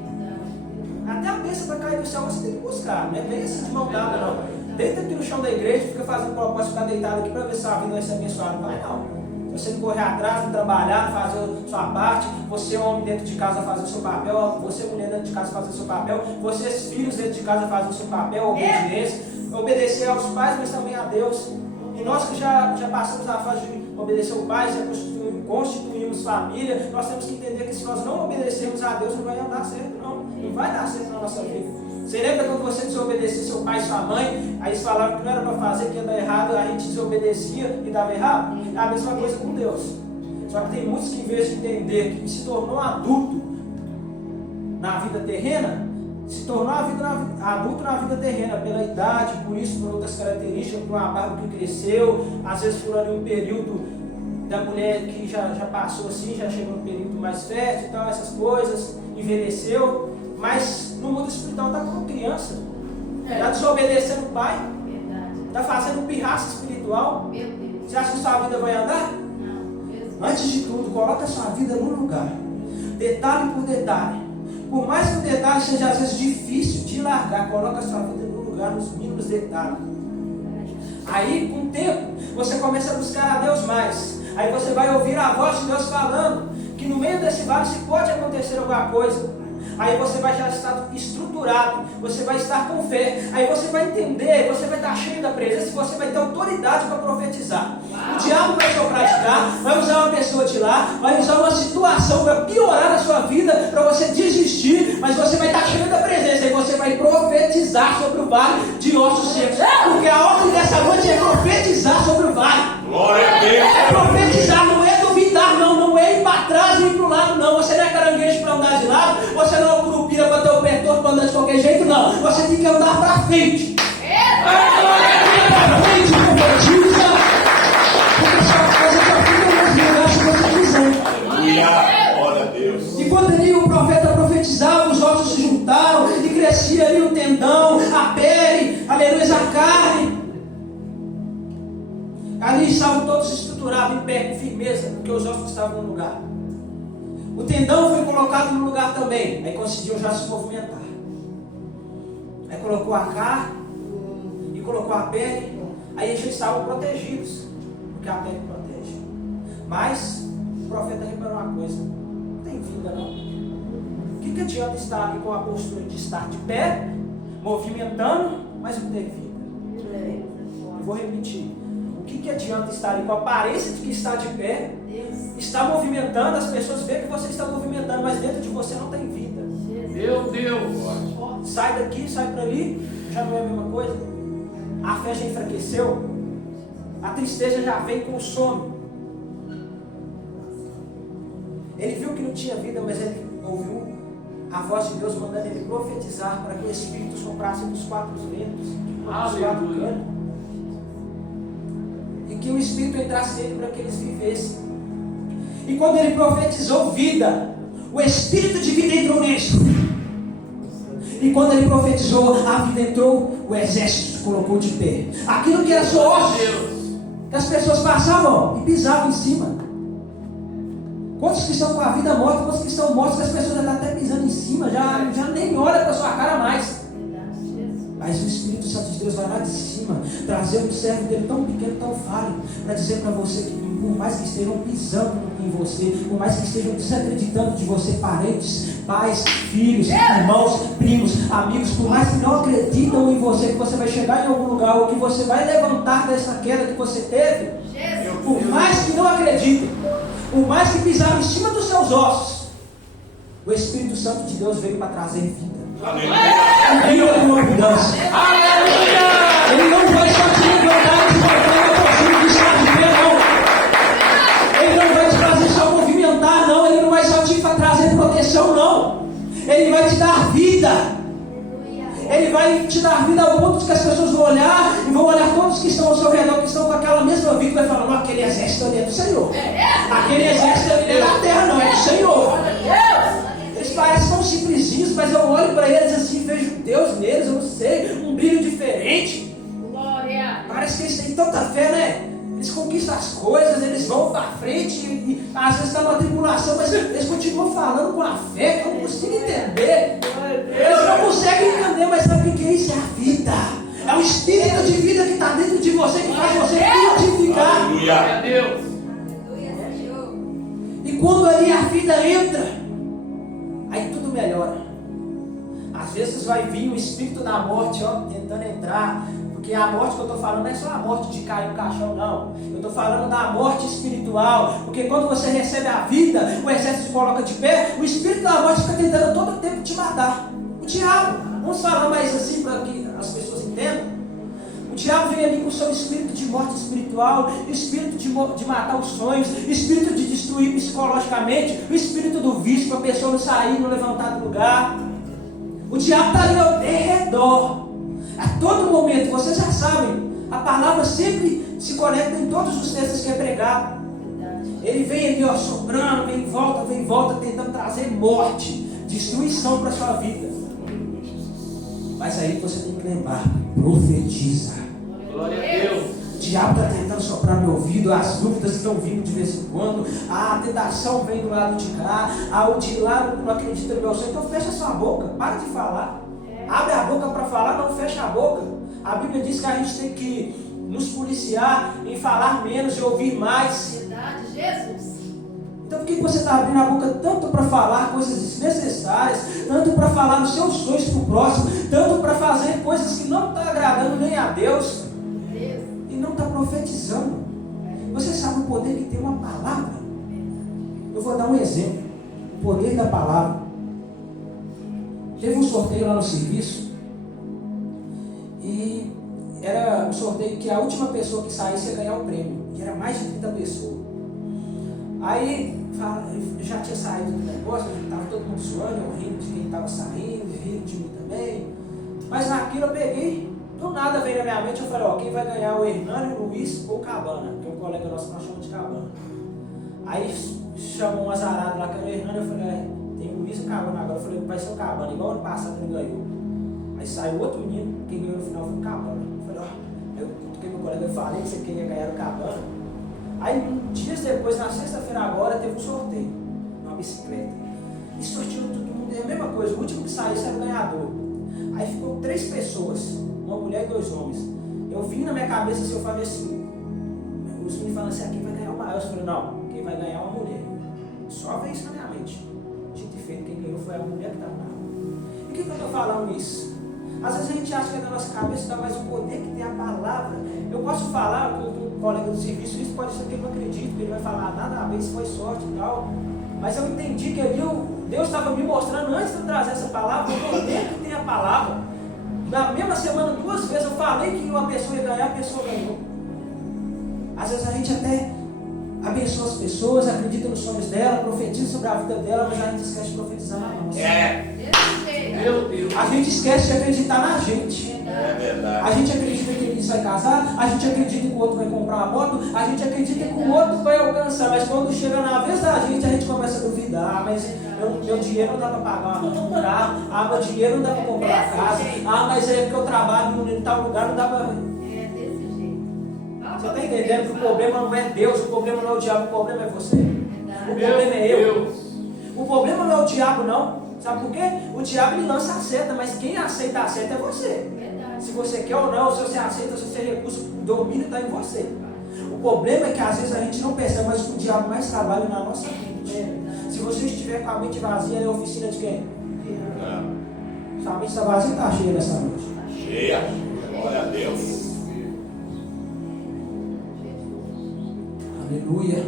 Até a bênção para cair do céu você tem que buscar, não é bem assim de mão dada não. Deita aqui no chão da igreja, fica fazendo propósito de ficar deitado aqui para ver se a vida vai ser abençoada. Não vai não. Se você não correr atrás, não trabalhar, não fazer a sua parte, você homem dentro de casa fazer o seu papel, você mulher dentro de casa fazer o seu papel, vocês filhos dentro de casa fazer o seu papel, obediência, obedecer aos pais, mas também a Deus. E nós que já passamos a fase de obedecer ao pai, já constituímos família, nós temos que entender que se nós não obedecermos a Deus, não vai dar certo não. Não vai dar certo na nossa vida. Você lembra quando você desobedecia seu pai e sua mãe? Aí eles falavam que não era para fazer, que ia dar errado, a gente desobedecia e dava errado? É a mesma coisa com Deus. Só que tem muitos que, em vez de entender que se tornou adulto na vida terrena, se tornou adulto na vida terrena, pela idade, por isso, por outras características, por uma barba que cresceu, às vezes por ali um período da mulher que já passou assim, já chegou no período mais fértil e tal, essas coisas, envelheceu, mas no mundo espiritual está como criança, está desobedecendo o pai, está fazendo pirraça espiritual. Você acha que sua vida vai andar? Antes de tudo, coloca a sua vida no lugar, detalhe por detalhe. Por mais que o detalhe seja às vezes difícil de largar, coloca a sua vida no lugar, nos mínimos detalhes. Aí, com o tempo, você começa a buscar a Deus mais. Aí você vai ouvir a voz de Deus falando que no meio desse vale se pode acontecer alguma coisa. Aí você vai já estar estruturado, você vai estar com fé, aí você vai entender, você vai estar cheio da presença e você vai ter autoridade para profetizar. O diabo vai soprar de cá, vai usar uma pessoa de lá, vai usar uma situação para piorar a sua vida, para você desistir, mas você vai estar cheio da presença e você vai profetizar sobre o vale de ossos secos. Porque a ordem dessa noite é profetizar sobre o vale. Glória a Deus. É profetizar, não é duvidar, não é ir para trás e ir para o lado, não. Você não é caranguejo para andar de lado, você não é curupira para ter o pé torto para andar de qualquer jeito, não. Você tem que andar para frente. Para frente, profetiza, porque sua coisa só fica nos lugares que você quiser. Aleluia. Glória a Deus. E quando ali o profeta profetizava, os ossos se juntaram e crescia ali o tendão, a pele, aleluia, a carne. Ali estavam todos estruturados em pé, com firmeza, porque os ossos estavam no lugar. O tendão foi colocado no lugar também, aí conseguiu já se movimentar. Aí colocou a carne e colocou a pele, aí eles já estavam protegidos, porque a pele protege. Mas o profeta reparou uma coisa: não tem vida não. O que adianta estar ali com a postura de estar de pé, movimentando, mas não ter vida? Eu vou repetir. O que adianta estar ali com a aparência de que está de pé, está movimentando, as pessoas veem que você está movimentando, mas dentro de você não tem vida. Meu Deus! Sai daqui, sai para ali, já não é a mesma coisa. A fé já enfraqueceu, a tristeza já vem com o sono. Ele viu que não tinha vida, mas ele ouviu a voz de Deus mandando ele profetizar para que o Espírito soprasse dos 4 ventos, dos 4 Aleluia. cantos, e que o Espírito entrasse nele para que eles vivessem. E quando ele profetizou vida, o Espírito de vida entrou neles. E quando ele profetizou, a vida entrou, o exército se colocou de pé. Aquilo que era só ossos, que as pessoas passavam e pisavam em cima. Quantos que estão com a vida morta, quantos que estão mortos, que as pessoas já estão até pisando em cima, já nem olham para a sua cara mais. Mas o Espírito Santo de Deus vai lá de cima, trazer um servo dele tão pequeno, tão falho, para dizer para você que por mais que estejam pisando em você, por mais que estejam desacreditando de você, parentes, pais, filhos, irmãos, primos, amigos, por mais que não acreditam em você, que você vai chegar em algum lugar, ou que você vai levantar dessa queda que você teve, por mais que não acreditem, por mais que pisaram em cima dos seus ossos, o Espírito Santo de Deus veio para trazer vida. Ele veio uma mudança. Ele não vai só te levantar e te botar de estar de pé, não. Ele não vai te fazer só movimentar, não. Ele não vai só te trazer proteção, não. Ele vai te dar vida. Ele vai te dar vida ao ponto de que as pessoas vão olhar e vão olhar todos que estão ao seu redor, que estão com aquela mesma vida, e vai falar: não, aquele exército ali é do Senhor. Aquele exército ali é da terra, não, é do Senhor. Eles parecem tão simplesinhos, mas eu olho para eles assim, vejo Deus neles, eu não sei, um brilho diferente. Glória. Parece que eles têm tanta fé, né? Eles conquistam as coisas, eles vão para frente e às vezes está numa tribulação, mas eles continuam falando com a fé, que eu não consigo entender. Eles não conseguem entender, mas sabe o que é isso? É a vida. É o Espírito de vida que está dentro de você, que faz você frutificar. Aleluia. Glória a Deus. E quando ali a vida entra, aí tudo melhora. Às vezes vai vir o espírito da morte, ó, tentando entrar. Porque a morte que eu estou falando não é só a morte de cair no caixão, não. Eu estou falando da morte espiritual. Porque quando você recebe a vida, o exército se coloca de pé, o espírito da morte fica tentando todo o tempo te matar. O diabo, vamos falar mais assim para que as pessoas entendam. O diabo vem ali com o seu espírito de morte espiritual, espírito de matar os sonhos, espírito de destruir psicologicamente, o espírito do vício para a pessoa não sair, não levantar do lugar. O diabo está ali ao redor. A todo momento, vocês já sabem, a palavra sempre se conecta em todos os textos que é pregado. Ele vem ali, ó, sobrando, vem em volta, tentando trazer morte, destruição para a sua vida. Mas aí você tem que lembrar, profetiza. Glória a Deus. O diabo está tentando soprar no ouvido, as dúvidas estão vindo de vez em quando, a tentação vem do lado de cá, o de lá não acredita no meu sonho, então fecha sua boca, para de falar. Abre a boca para falar, não fecha a boca. A Bíblia diz que a gente tem que nos policiar em falar menos e ouvir mais. Verdade, Jesus. Então por que você está abrindo a boca tanto para falar coisas desnecessárias, tanto para falar os seus sonhos para o próximo, tanto para fazer coisas que não estão agradando nem a Deus e não está profetizando? Você sabe o poder que tem uma palavra? Eu vou dar um exemplo. O poder da palavra. Teve um sorteio lá no serviço e era um sorteio que a última pessoa que saísse ia ganhar um prêmio, e era mais de 30 pessoas. Aí já tinha saído do negócio, estava todo mundo suando, eu rindo de quem estava saindo, rindo de mim também. Mas naquilo eu peguei, do nada veio na minha mente, eu falei: ó, quem vai ganhar o Hernani, o Luiz ou o Cabana, que é um colega nosso, nós chamamos de Cabana. Aí chamou um azarado lá que era o Hernani, eu falei: tem o Luiz e o Cabana agora. Eu falei: vai ser o Cabana, igual ano passado ele ganhou. Aí saiu outro menino, quem ganhou no final foi o Cabana. Eu falei: ó, eu toquei meu colega, eu falei que você queria ganhar o Cabana. Aí dias depois, na sexta-feira agora, teve um sorteio, uma bicicleta. E sorteou todo mundo, é a mesma coisa, o último que saísse era o ganhador. Aí ficou 3 pessoas, uma mulher e 2 homens. Eu vim na minha cabeça assim, eu falei assim, os meninos falam assim: quem vai ganhar o maior? Eu falei: não, quem vai ganhar é uma mulher. Só veio isso na minha mente. Dito e feito, quem ganhou foi a mulher que estava lá. E por que eu estou falando isso? Às vezes a gente acha que é da nossa cabeça, mas o poder que tem a palavra. Eu posso falar com um colega do serviço, isso pode ser que ele não acredite, que ele vai falar: nada a ver, isso foi sorte e tal. Mas eu entendi que ali Deus estava me mostrando, antes de eu trazer essa palavra, o poder que tem a palavra. Na mesma semana, 2 vezes eu falei que uma pessoa ia ganhar, a pessoa ganhou. Às vezes a gente até, a abençoa as pessoas, acredita nos sonhos dela, profetiza sobre a vida dela, mas a gente esquece de profetizar na nossa. Meu Deus. A gente esquece de acreditar na gente. É verdade. A gente acredita que ele vai casar, a gente acredita que o outro vai comprar uma moto, a gente acredita que o outro vai alcançar, mas quando chega na vez da gente, a gente começa a duvidar. Mas meu dinheiro não dá para pagar um carro, meu dinheiro não dá para comprar uma casa, mas é porque eu trabalho em tal lugar, não dá para. Você está entendendo que o problema não é Deus, o problema não é o diabo, o problema é você. O problema é eu. O problema não é o diabo, não. Sabe por quê? O diabo ele lança a seta, mas quem aceita a seta é você. Se você quer ou não, se você aceita, se você recusa, o domínio está em você. O problema é que às vezes a gente não percebe, mas o diabo mais trabalha na nossa vida. Se você estiver com a mente vazia, é a oficina de quem? Sua mente está vazia ou está cheia nessa noite? Cheia. Glória a Deus. Aleluia.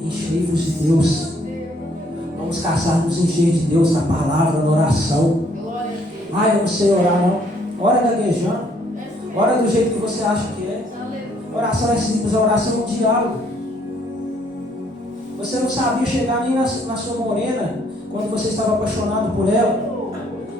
Enchei-vos de Deus. Vamos caçar nos encher de Deus na palavra, na oração. Eu não sei orar não. Ora gaguejando. Ora do jeito que você acha que é. Oração é simples, a oração é um diálogo. Você não sabia chegar nem na sua morena quando você estava apaixonado por ela.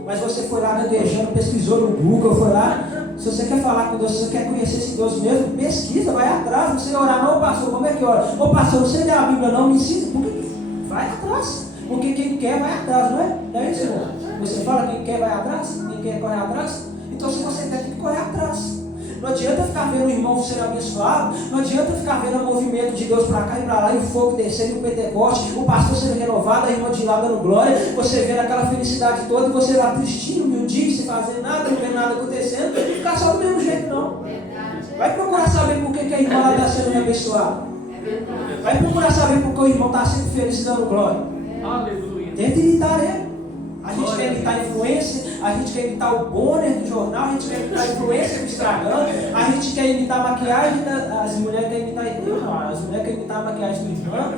Mas você foi lá gaguejando, pesquisou no Google, foi lá. Se você quer falar com Deus, se você quer conhecer esse Deus mesmo, pesquisa, vai atrás. Não sei orar não, pastor, como é que ora? Ô pastor, você lê a Bíblia não, me ensina. Por que? Vai atrás. Porque quem quer vai atrás, não é? Não é isso, irmão? Você fala quem quer vai atrás? Quem quer corre atrás? Então se você quer, tem que correr atrás. Não adianta ficar vendo o irmão sendo abençoado, não adianta ficar vendo o movimento de Deus para cá e para lá, e o fogo descendo, o Pentecoste, o pastor sendo renovado, a irmã de lá dando glória, você vendo aquela felicidade toda, e você lá tristinho, humildinho, sem fazer nada, não vendo nada acontecendo, e ficar só do mesmo jeito não. Vai procurar saber por que a irmã lá está sendo abençoada. Vai procurar saber por que o irmão está sendo feliz e dando glória. Aleluia. Tenta imitar ele. A gente quer imitar a influência, a gente quer imitar o Bonner do jornal, a gente quer imitar a influência do Instagram, a gente quer imitar a maquiagem, as mulheres querem imitar as mulheres querem imitar a maquiagem do irmão,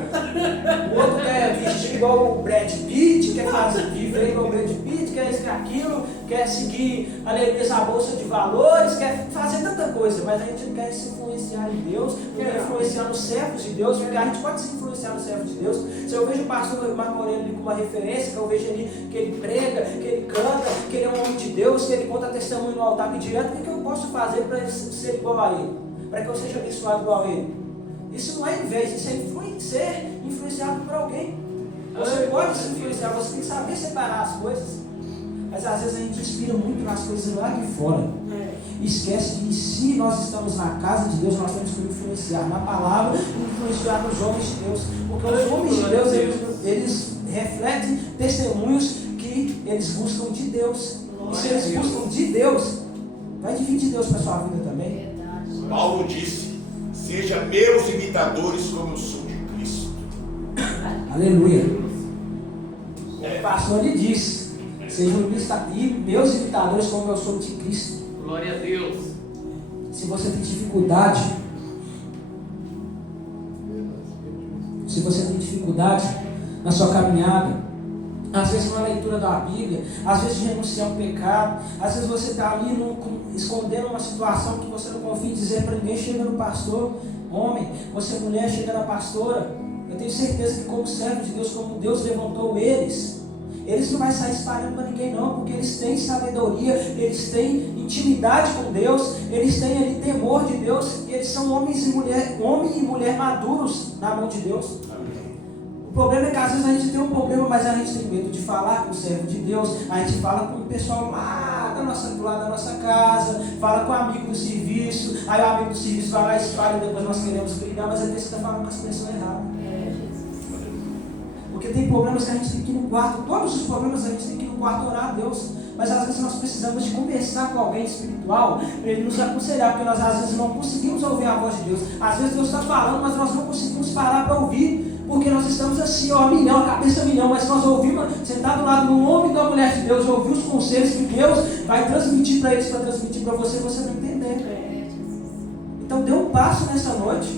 o outro quer vestir igual o Brad Pitt, quer viver igual o Brad Pitt, quer isso, quer aquilo, quer seguir, aleluia, a bolsa de valores, quer fazer tanta coisa, mas a gente não quer se influenciar em Deus, não quer influenciar nos servos de Deus, porque a gente pode se influenciar nos servos de Deus. Se eu vejo o pastor Marco Moreno ali com uma referência, que eu vejo ali que ele prega, que ele canta, que ele é um homem de Deus, que ele conta testemunho no altar direto, o que eu posso fazer para ser igual a ele? Para que eu seja abençoado igual a ele? Isso não é inveja, isso é ser influenciado por alguém. Você pode se influenciar, você tem que saber separar as coisas. Mas às vezes a gente inspira muito nas coisas lá de fora. Esquece que se nós estamos na casa de Deus, nós temos que influenciar na palavra e influenciar nos homens de Deus. Porque os homens de Deus, eles refletem testemunhos que eles buscam de Deus. E se eles buscam de Deus, vai dividir Deus para a sua vida também. Paulo disse: seja meus imitadores como eu sou de Cristo. Aleluia. O pastor lhe disse: sejam meus imitadores como eu sou de Cristo. Glória a Deus. Se você tem dificuldade, na sua caminhada, às vezes com a leitura da Bíblia, às vezes de renunciar ao pecado, às vezes você está ali escondendo uma situação que você não confia em dizer para ninguém, chega no pastor, homem, você mulher, chega na pastora. Eu tenho certeza que como servo de Deus, como Deus levantou eles não vão sair espalhando para ninguém não, porque eles têm sabedoria, eles têm intimidade com Deus, eles têm ali temor de Deus, eles são homem e mulher maduros na mão de Deus. O problema é que às vezes a gente tem um problema, mas a gente tem medo de falar com o servo de Deus, a gente fala com o pessoal lá do lado da nossa casa, fala com o amigo do serviço, aí o amigo do serviço vai lá e espalha, depois nós queremos brigar, mas às vezes você está falando com as pessoas erradas. Porque tem problemas que a gente tem que ir no quarto, todos os problemas a gente tem que ir no quarto orar a Deus, mas às vezes nós precisamos de conversar com alguém espiritual, para ele nos aconselhar, porque nós às vezes não conseguimos ouvir a voz de Deus, às vezes Deus está falando, mas nós não conseguimos parar para ouvir, porque nós estamos assim, ó, milhão, cabeça milhão, mas nós ouvimos, sentado do lado de um homem e de uma mulher de Deus, ouvir os conselhos que Deus vai transmitir para eles, para transmitir para você não entender. Então dê um passo nessa noite,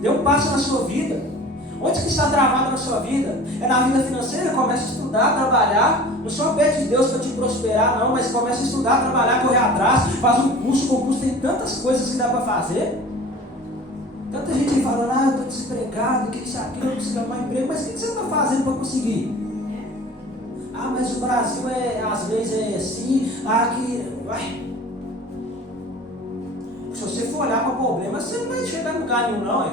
dê um passo na sua vida. Onde que está travado na sua vida? É na vida financeira? Começa a estudar, trabalhar. Não só pede de Deus para te prosperar, não, mas começa a estudar, trabalhar, correr atrás. Faz um curso, concurso, tem tantas coisas que dá para fazer. que isso aqui, eu preciso arrumar emprego, mas o que você está fazendo para conseguir? Ah, mas o Brasil às vezes é assim, se você for olhar para o problema, você não vai chegar em lugar nenhum não,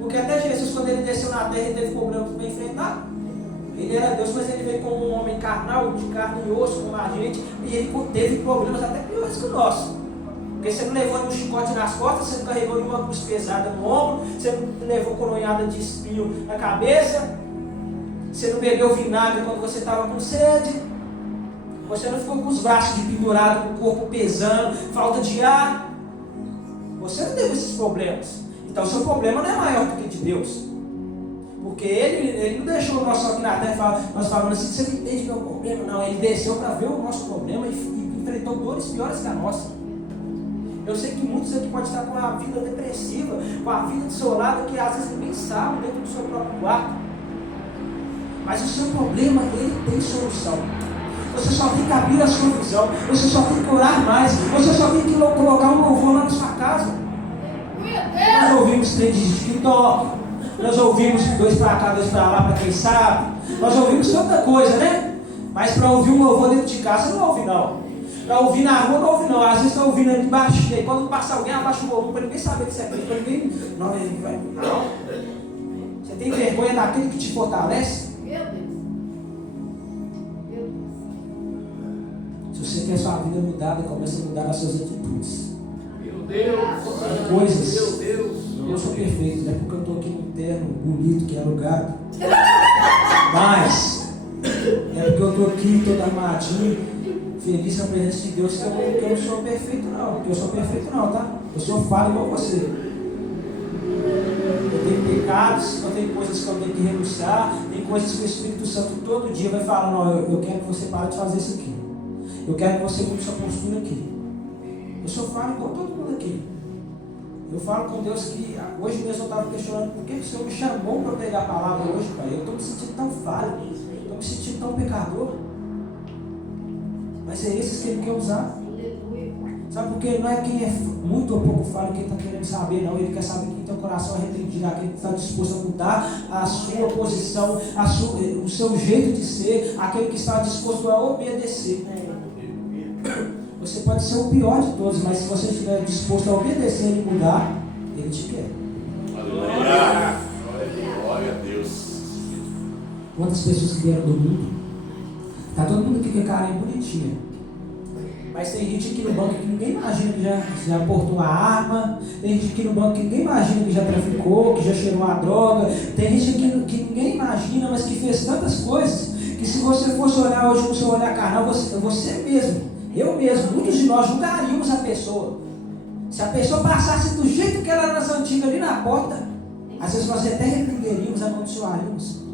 porque até Jesus, quando ele desceu na terra, ele teve problemas para enfrentar. Ele era Deus, mas ele veio como um homem carnal, de carne e osso, como a gente, e ele teve problemas até piores que o nosso. Porque você não levou um chicote nas costas, você não carregou nenhuma cruz pesada no ombro, você não levou coronhada de espinho na cabeça, você não bebeu vinagre quando você estava com sede, você não ficou com os braços de pendurado, com o corpo pesando, falta de ar. Você não teve esses problemas. Então seu problema não é maior do que de Deus. Porque ele não deixou nós só aqui na terra, nós falando assim, você não entende meu problema. Não, ele desceu para ver o nosso problema e enfrentou dores piores que a nossa. Eu sei que muitos aqui podem estar com uma vida depressiva, com a vida desolada, que às vezes ninguém sabe dentro do seu próprio quarto. Mas o seu problema, ele tem solução. Você só tem que abrir a sua visão, você só tem que orar mais, você só tem que colocar um louvor lá na sua casa. Nós ouvimos três de TikTok, nós ouvimos 2 para cá, 2 para lá, para quem sabe. Nós ouvimos tanta coisa, né? Mas para ouvir um louvor dentro de casa, não ouve não. Para ouvir na rua, não ouve não. Às vezes está ouvindo ali embaixo, e quando passa alguém, abaixa o volume para ninguém saber que você é crente, para ninguém... Não, ele vai... Não. Você tem vergonha daquele que te fortalece? Meu Deus. Se você quer sua vida mudada, começa a mudar as suas atitudes. Meu Deus. Tem coisas. Meu Deus. Eu não sou perfeito, não é porque eu estou aqui num terno bonito que é alugado. Mas é porque eu estou aqui todo armadinho, feliz na presença de Deus, que eu não sou perfeito não. Porque eu sou perfeito não, tá? Eu sou falho igual você. Eu tenho pecados, eu tenho coisas que eu tenho que renunciar, tem coisas que o Espírito Santo todo dia vai falar, não, eu quero que você pare de fazer isso aqui. Eu quero que você mude sua postura aqui. Eu sou falho igual todo mundo aqui. Eu falo com Deus que hoje mesmo eu estava questionando por que o Senhor me chamou para pregar a palavra hoje, Pai. Eu estou me sentindo tão falho, estou me sentindo tão pecador. Mas é esses que Ele quer usar. Sabe por quê? Não é quem é muito ou pouco falho que Ele está querendo saber, não. Ele quer saber quem tem o coração arrependido, aquele que está disposto a mudar a sua posição, o seu jeito de ser, aquele que está disposto a obedecer. Você pode ser o pior de todos, mas se você estiver disposto a obedecer e mudar, Ele te quer. Aleluia! Glória a Deus. Quantas pessoas que vieram do mundo? Tá todo mundo aqui com a carinha bonitinha. Mas tem gente aqui no banco que ninguém imagina que já portou a arma. Tem gente aqui no banco que ninguém imagina que já traficou, que já cheirou a droga. Tem gente aqui que ninguém imagina, mas que fez tantas coisas, que se você fosse olhar hoje com o seu olhar carnal, você mesmo, eu mesmo, muitos de nós julgaríamos a pessoa. Se a pessoa passasse do jeito que ela era nas antigas ali na porta, às vezes nós até repreenderíamos, amaldiçoaríamos.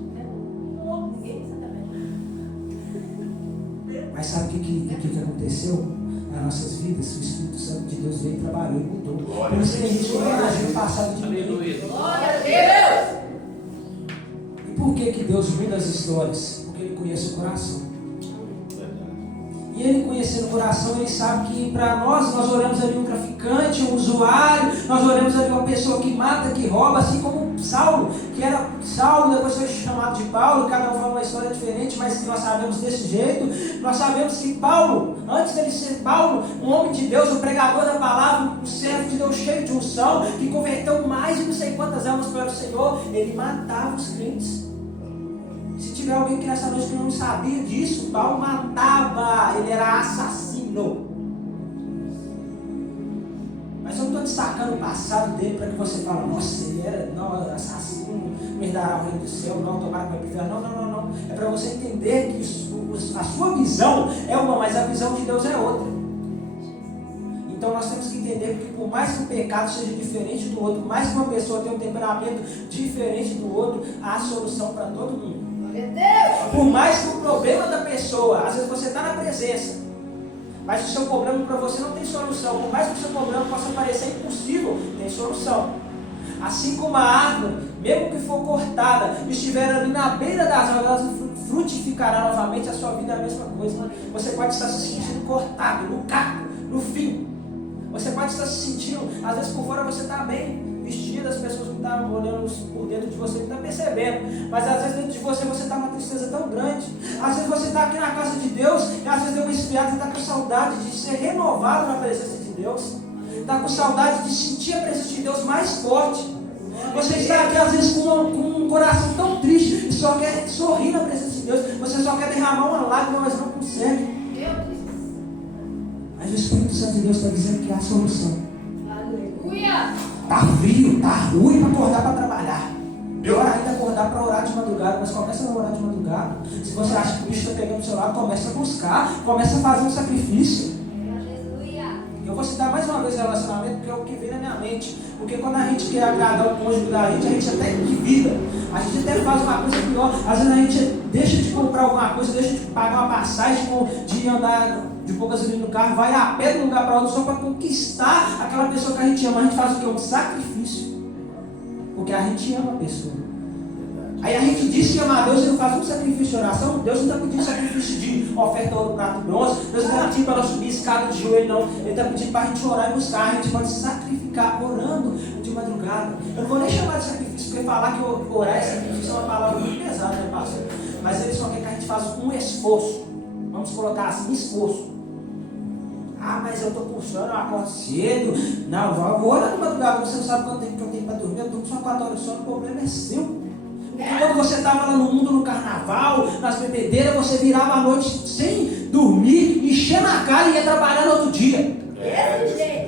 Mas sabe o que aconteceu nas nossas vidas? O Espírito Santo de Deus veio, trabalhou e mudou. Por isso tem gente que não imagina o passado de ninguém. Glória a Deus. E por que Deus muda as histórias? Porque Ele conhece o coração. E Ele conhecendo o coração, Ele sabe que para nós olhamos ali um traficante, um usuário, nós olhamos ali uma pessoa que mata, que rouba, assim como Saulo, que era Saulo, depois foi chamado de Paulo, cada um fala uma história diferente, mas nós sabemos desse jeito. Nós sabemos que Paulo, antes dele ser Paulo, um homem de Deus, um pregador da palavra, um servo de Deus cheio de unção, que converteu mais de não sei quantas almas para o Senhor, ele matava os crentes. Se tiver alguém que nessa noite que não sabia disso, Paulo matava, ele era assassino. Mas eu não estou destacando o passado dele para que você fale, nossa, ele era assassino, me dará o reino do céu, não tomara para o inferno. Não. É para você entender que a sua visão é uma, mas a visão de Deus é outra. Então nós temos que entender que por mais que o pecado seja diferente do outro, por mais que uma pessoa tenha um temperamento diferente do outro, há solução para todo mundo. Por mais que o problema da pessoa, às vezes você está na presença, mas o seu problema para você não tem solução. Por mais que o seu problema possa parecer impossível, tem solução. Assim como a árvore, mesmo que for cortada, estiver ali na beira das águas, ela frutificará novamente. A sua vida é a mesma coisa. Você pode estar se sentindo cortado, no caco, no fim. Você pode estar se sentindo, às vezes por fora você está bem vestido, as pessoas não estão olhando por dentro de você, não está percebendo. Mas às vezes dentro de você está uma tristeza tão grande. Às vezes você está aqui na casa de Deus, e às vezes deu uma esfriada e está com saudade de ser renovado na presença de Deus. Está com saudade de sentir a presença de Deus mais forte. Você está aqui às vezes com um coração tão triste e só quer sorrir na presença de Deus. Você só quer derramar uma lágrima, mas não consegue. Meu Deus. Mas o Espírito Santo de Deus está dizendo que há solução. Aleluia. Está frio, está ruim para acordar para trabalhar. Pior ainda acordar para orar de madrugada. Mas começa a orar de madrugada. Se você acha que o bicho está pegando o seu lado, começa a buscar, começa a fazer um sacrifício. Eu vou citar mais uma vez relacionamento, porque é o que vem na minha mente. Porque quando a gente quer agradar o cônjuge da gente, a gente até endivida. A gente até faz uma coisa pior. Às vezes a gente deixa de comprar alguma coisa, deixa de pagar uma passagem, de andar de pôr gasolina no carro, vai a pé de um lugar para outro só para conquistar aquela pessoa que a gente ama. A gente faz o quê? Um sacrifício. Porque a gente ama a pessoa. Aí a gente diz que ama a Deus e não faz um sacrifício de oração. Deus não está pedindo sacrifício de oferta ouro, prato e bronze. Deus não está pedindo para nós subir escada de joelho, não. Ele está pedindo para a gente orar e buscar. A gente pode sacrificar orando de madrugada. Eu não vou nem chamar de sacrifício, porque falar que orar é sacrifício é uma palavra muito pesada, né, pastor? Mas ele só quer que a gente faça um esforço. Vamos colocar assim, esforço. Ah, mas eu estou com sono, eu acordo cedo. Não, vou orar de madrugada. Você não sabe quanto tempo que eu tenho para dormir. Eu durmo só 4 horas de sono, o problema é seu. Porque quando você estava lá no mundo, no carnaval, nas bebedeiras, você virava a noite sem dormir, enchendo a cara e ia trabalhar no outro dia.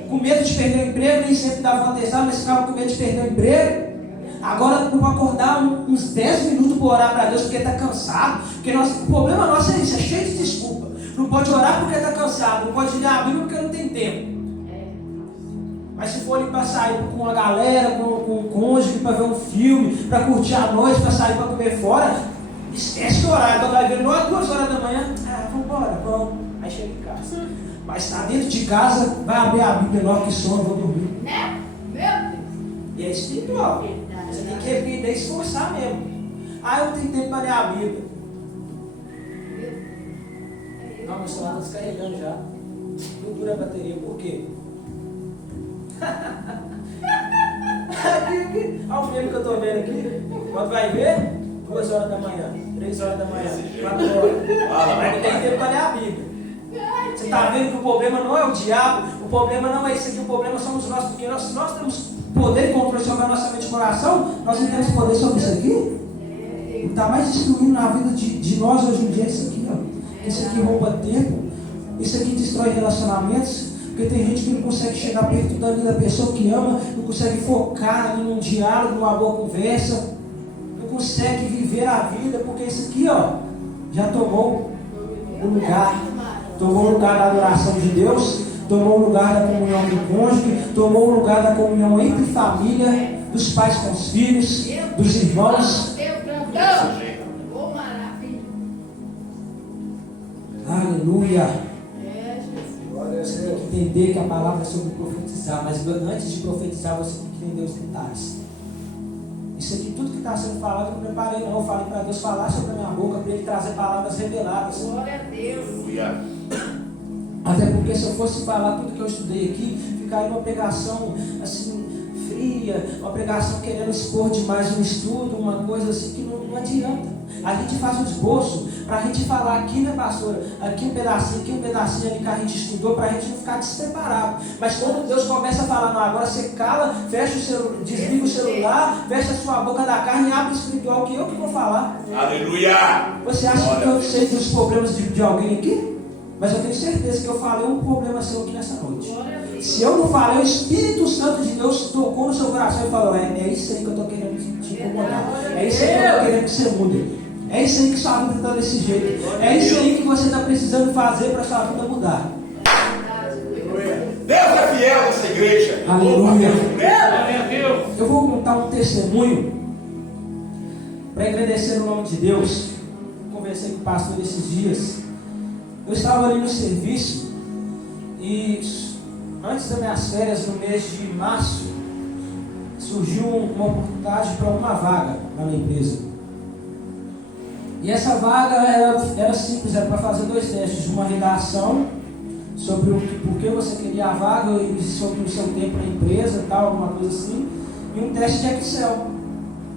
Com medo de perder o emprego, nem sempre dava uma atenção, mas ficava com medo de perder o emprego. Agora, para acordar uns 10 minutos para orar para Deus, porque está cansado. Porque o problema nosso é isso, é cheio de desculpa. Não pode orar porque está cansado, não pode ler a Bíblia porque não tem tempo. Mas se for ali para sair com uma galera, com um cônjuge, para ver um filme, para curtir a noite, para sair para comer fora, esquece de orar. Quando vai ver 2 horas da manhã, vamos embora, vamos. Aí chega em casa. Mas está dentro de casa, vai abrir a Bíblia logo que sono, vou dormir. Né? Meu Deus. E é espiritual. Você tem que repetir e esforçar mesmo. Eu não tenho tempo para ler a Bíblia. Não, meu celular está descarregando já. Não dura a bateria, por quê? Olha o filme que eu estou vendo aqui. Quando vai ver, 2 horas da manhã, 3 horas da manhã, 4 horas. Aí não tem tempo para ler a Bíblia. Você está vendo que o problema não é o diabo, o problema não é isso aqui, o problema somos nós, porque nós temos poder e controle sobre a nossa mente e coração, nós não temos poder sobre isso aqui. O que está mais destruindo na vida de nós hoje em dia é isso aqui, ó. Isso aqui rouba tempo, isso aqui destrói relacionamentos. Porque tem gente que não consegue chegar perto da pessoa que ama, não consegue focar ali num diálogo, numa boa conversa, não consegue viver a vida, porque isso aqui, ó, já tomou o lugar. Tomou o lugar da adoração de Deus, tomou o lugar da comunhão do cônjuge, tomou o lugar da comunhão entre família, dos pais com os filhos, dos irmãos. Aleluia. Você tem que entender que a palavra é sobre profetizar, mas antes de profetizar você tem que entender os detalhes. Isso aqui, tudo que está sendo falado, eu não preparei não. Eu falei para Deus falar sobre a minha boca, para Ele trazer palavras reveladas. Glória a Deus. Até porque se eu fosse falar tudo que eu estudei aqui, ficaria uma pregação assim, fria, uma pregação querendo expor demais um estudo, uma coisa assim que não adianta. A gente faz um esboço para a gente falar aqui, né, pastora? Aqui um pedacinho ali que a gente estudou, para a gente não ficar despreparado. Mas quando Deus começa a falar, não, agora você cala, fecha o celular, desliga o celular, fecha a sua boca da carne e abre o espiritual, que eu que vou falar. Aleluia! Você acha que eu sei dos problemas de alguém aqui? Mas eu tenho certeza que eu falei um problema seu aqui nessa noite. Se eu não falei, o Espírito Santo de Deus tocou no seu coração e falou, é isso aí que eu estou querendo te incomodar. É isso aí que eu estou querendo que você mude. É isso aí que sua vida está desse jeito. É isso aí que você está precisando fazer para sua vida mudar. Deus é fiel nessa igreja. Aleluia. Glória a Deus. Eu vou contar um testemunho para agradecer o nome de Deus. Conversei com o pastor esses dias. Eu estava ali no serviço e antes das minhas férias, no mês de março, surgiu uma oportunidade para uma vaga na minha empresa. E essa vaga era simples, era para fazer 2 testes, uma redação sobre por que você queria a vaga e sobre o seu tempo na empresa, tal, alguma coisa assim, e um teste de Excel.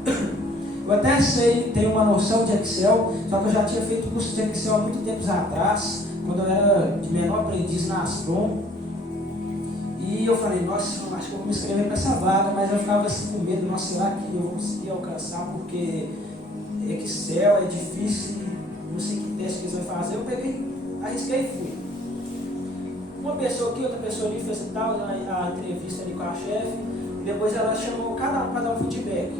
Eu até sei, tenho uma noção de Excel, só que eu já tinha feito curso de Excel há muito tempo atrás, quando eu era de menor aprendiz na Asprom. E eu falei, nossa, eu acho que eu vou me inscrever para essa vaga, mas eu ficava assim com medo, nossa, será que eu vou conseguir alcançar, porque Excel é difícil, não sei que teste que eles vão fazer. Eu peguei, arrisquei e fui. Uma pessoa aqui, outra pessoa ali, fez a entrevista ali com a chefe, e depois ela chamou cada um para dar um feedback.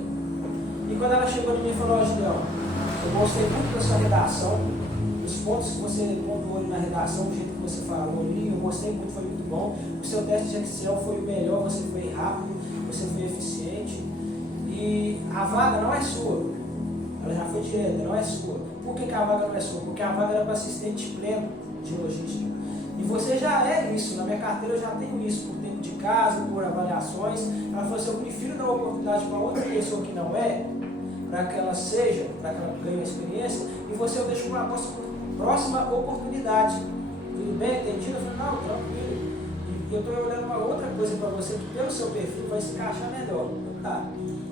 E quando ela chegou em mim e falou, Gideão, eu gostei muito da sua redação, os pontos que você pontuou ali na redação, o jeito que você falou ali, eu gostei muito, foi muito bom. O seu teste de Excel foi o melhor, você foi rápido, você foi eficiente. E a vaga não é sua. Ela já foi direta, não é sua. Por que a vaga não é sua? Porque a vaga era para assistente pleno de logística. E você já é isso, na minha carteira eu já tenho isso, por tempo de casa, por avaliações. Ela falou assim, eu prefiro dar uma oportunidade para outra pessoa que não é, para que ela seja, para que ela ganhe uma experiência, e você eu deixo uma próxima oportunidade. Tudo bem? Entendido? Eu falei, não, tranquilo. E eu estou olhando uma outra coisa para você que pelo seu perfil vai se encaixar melhor. Tá.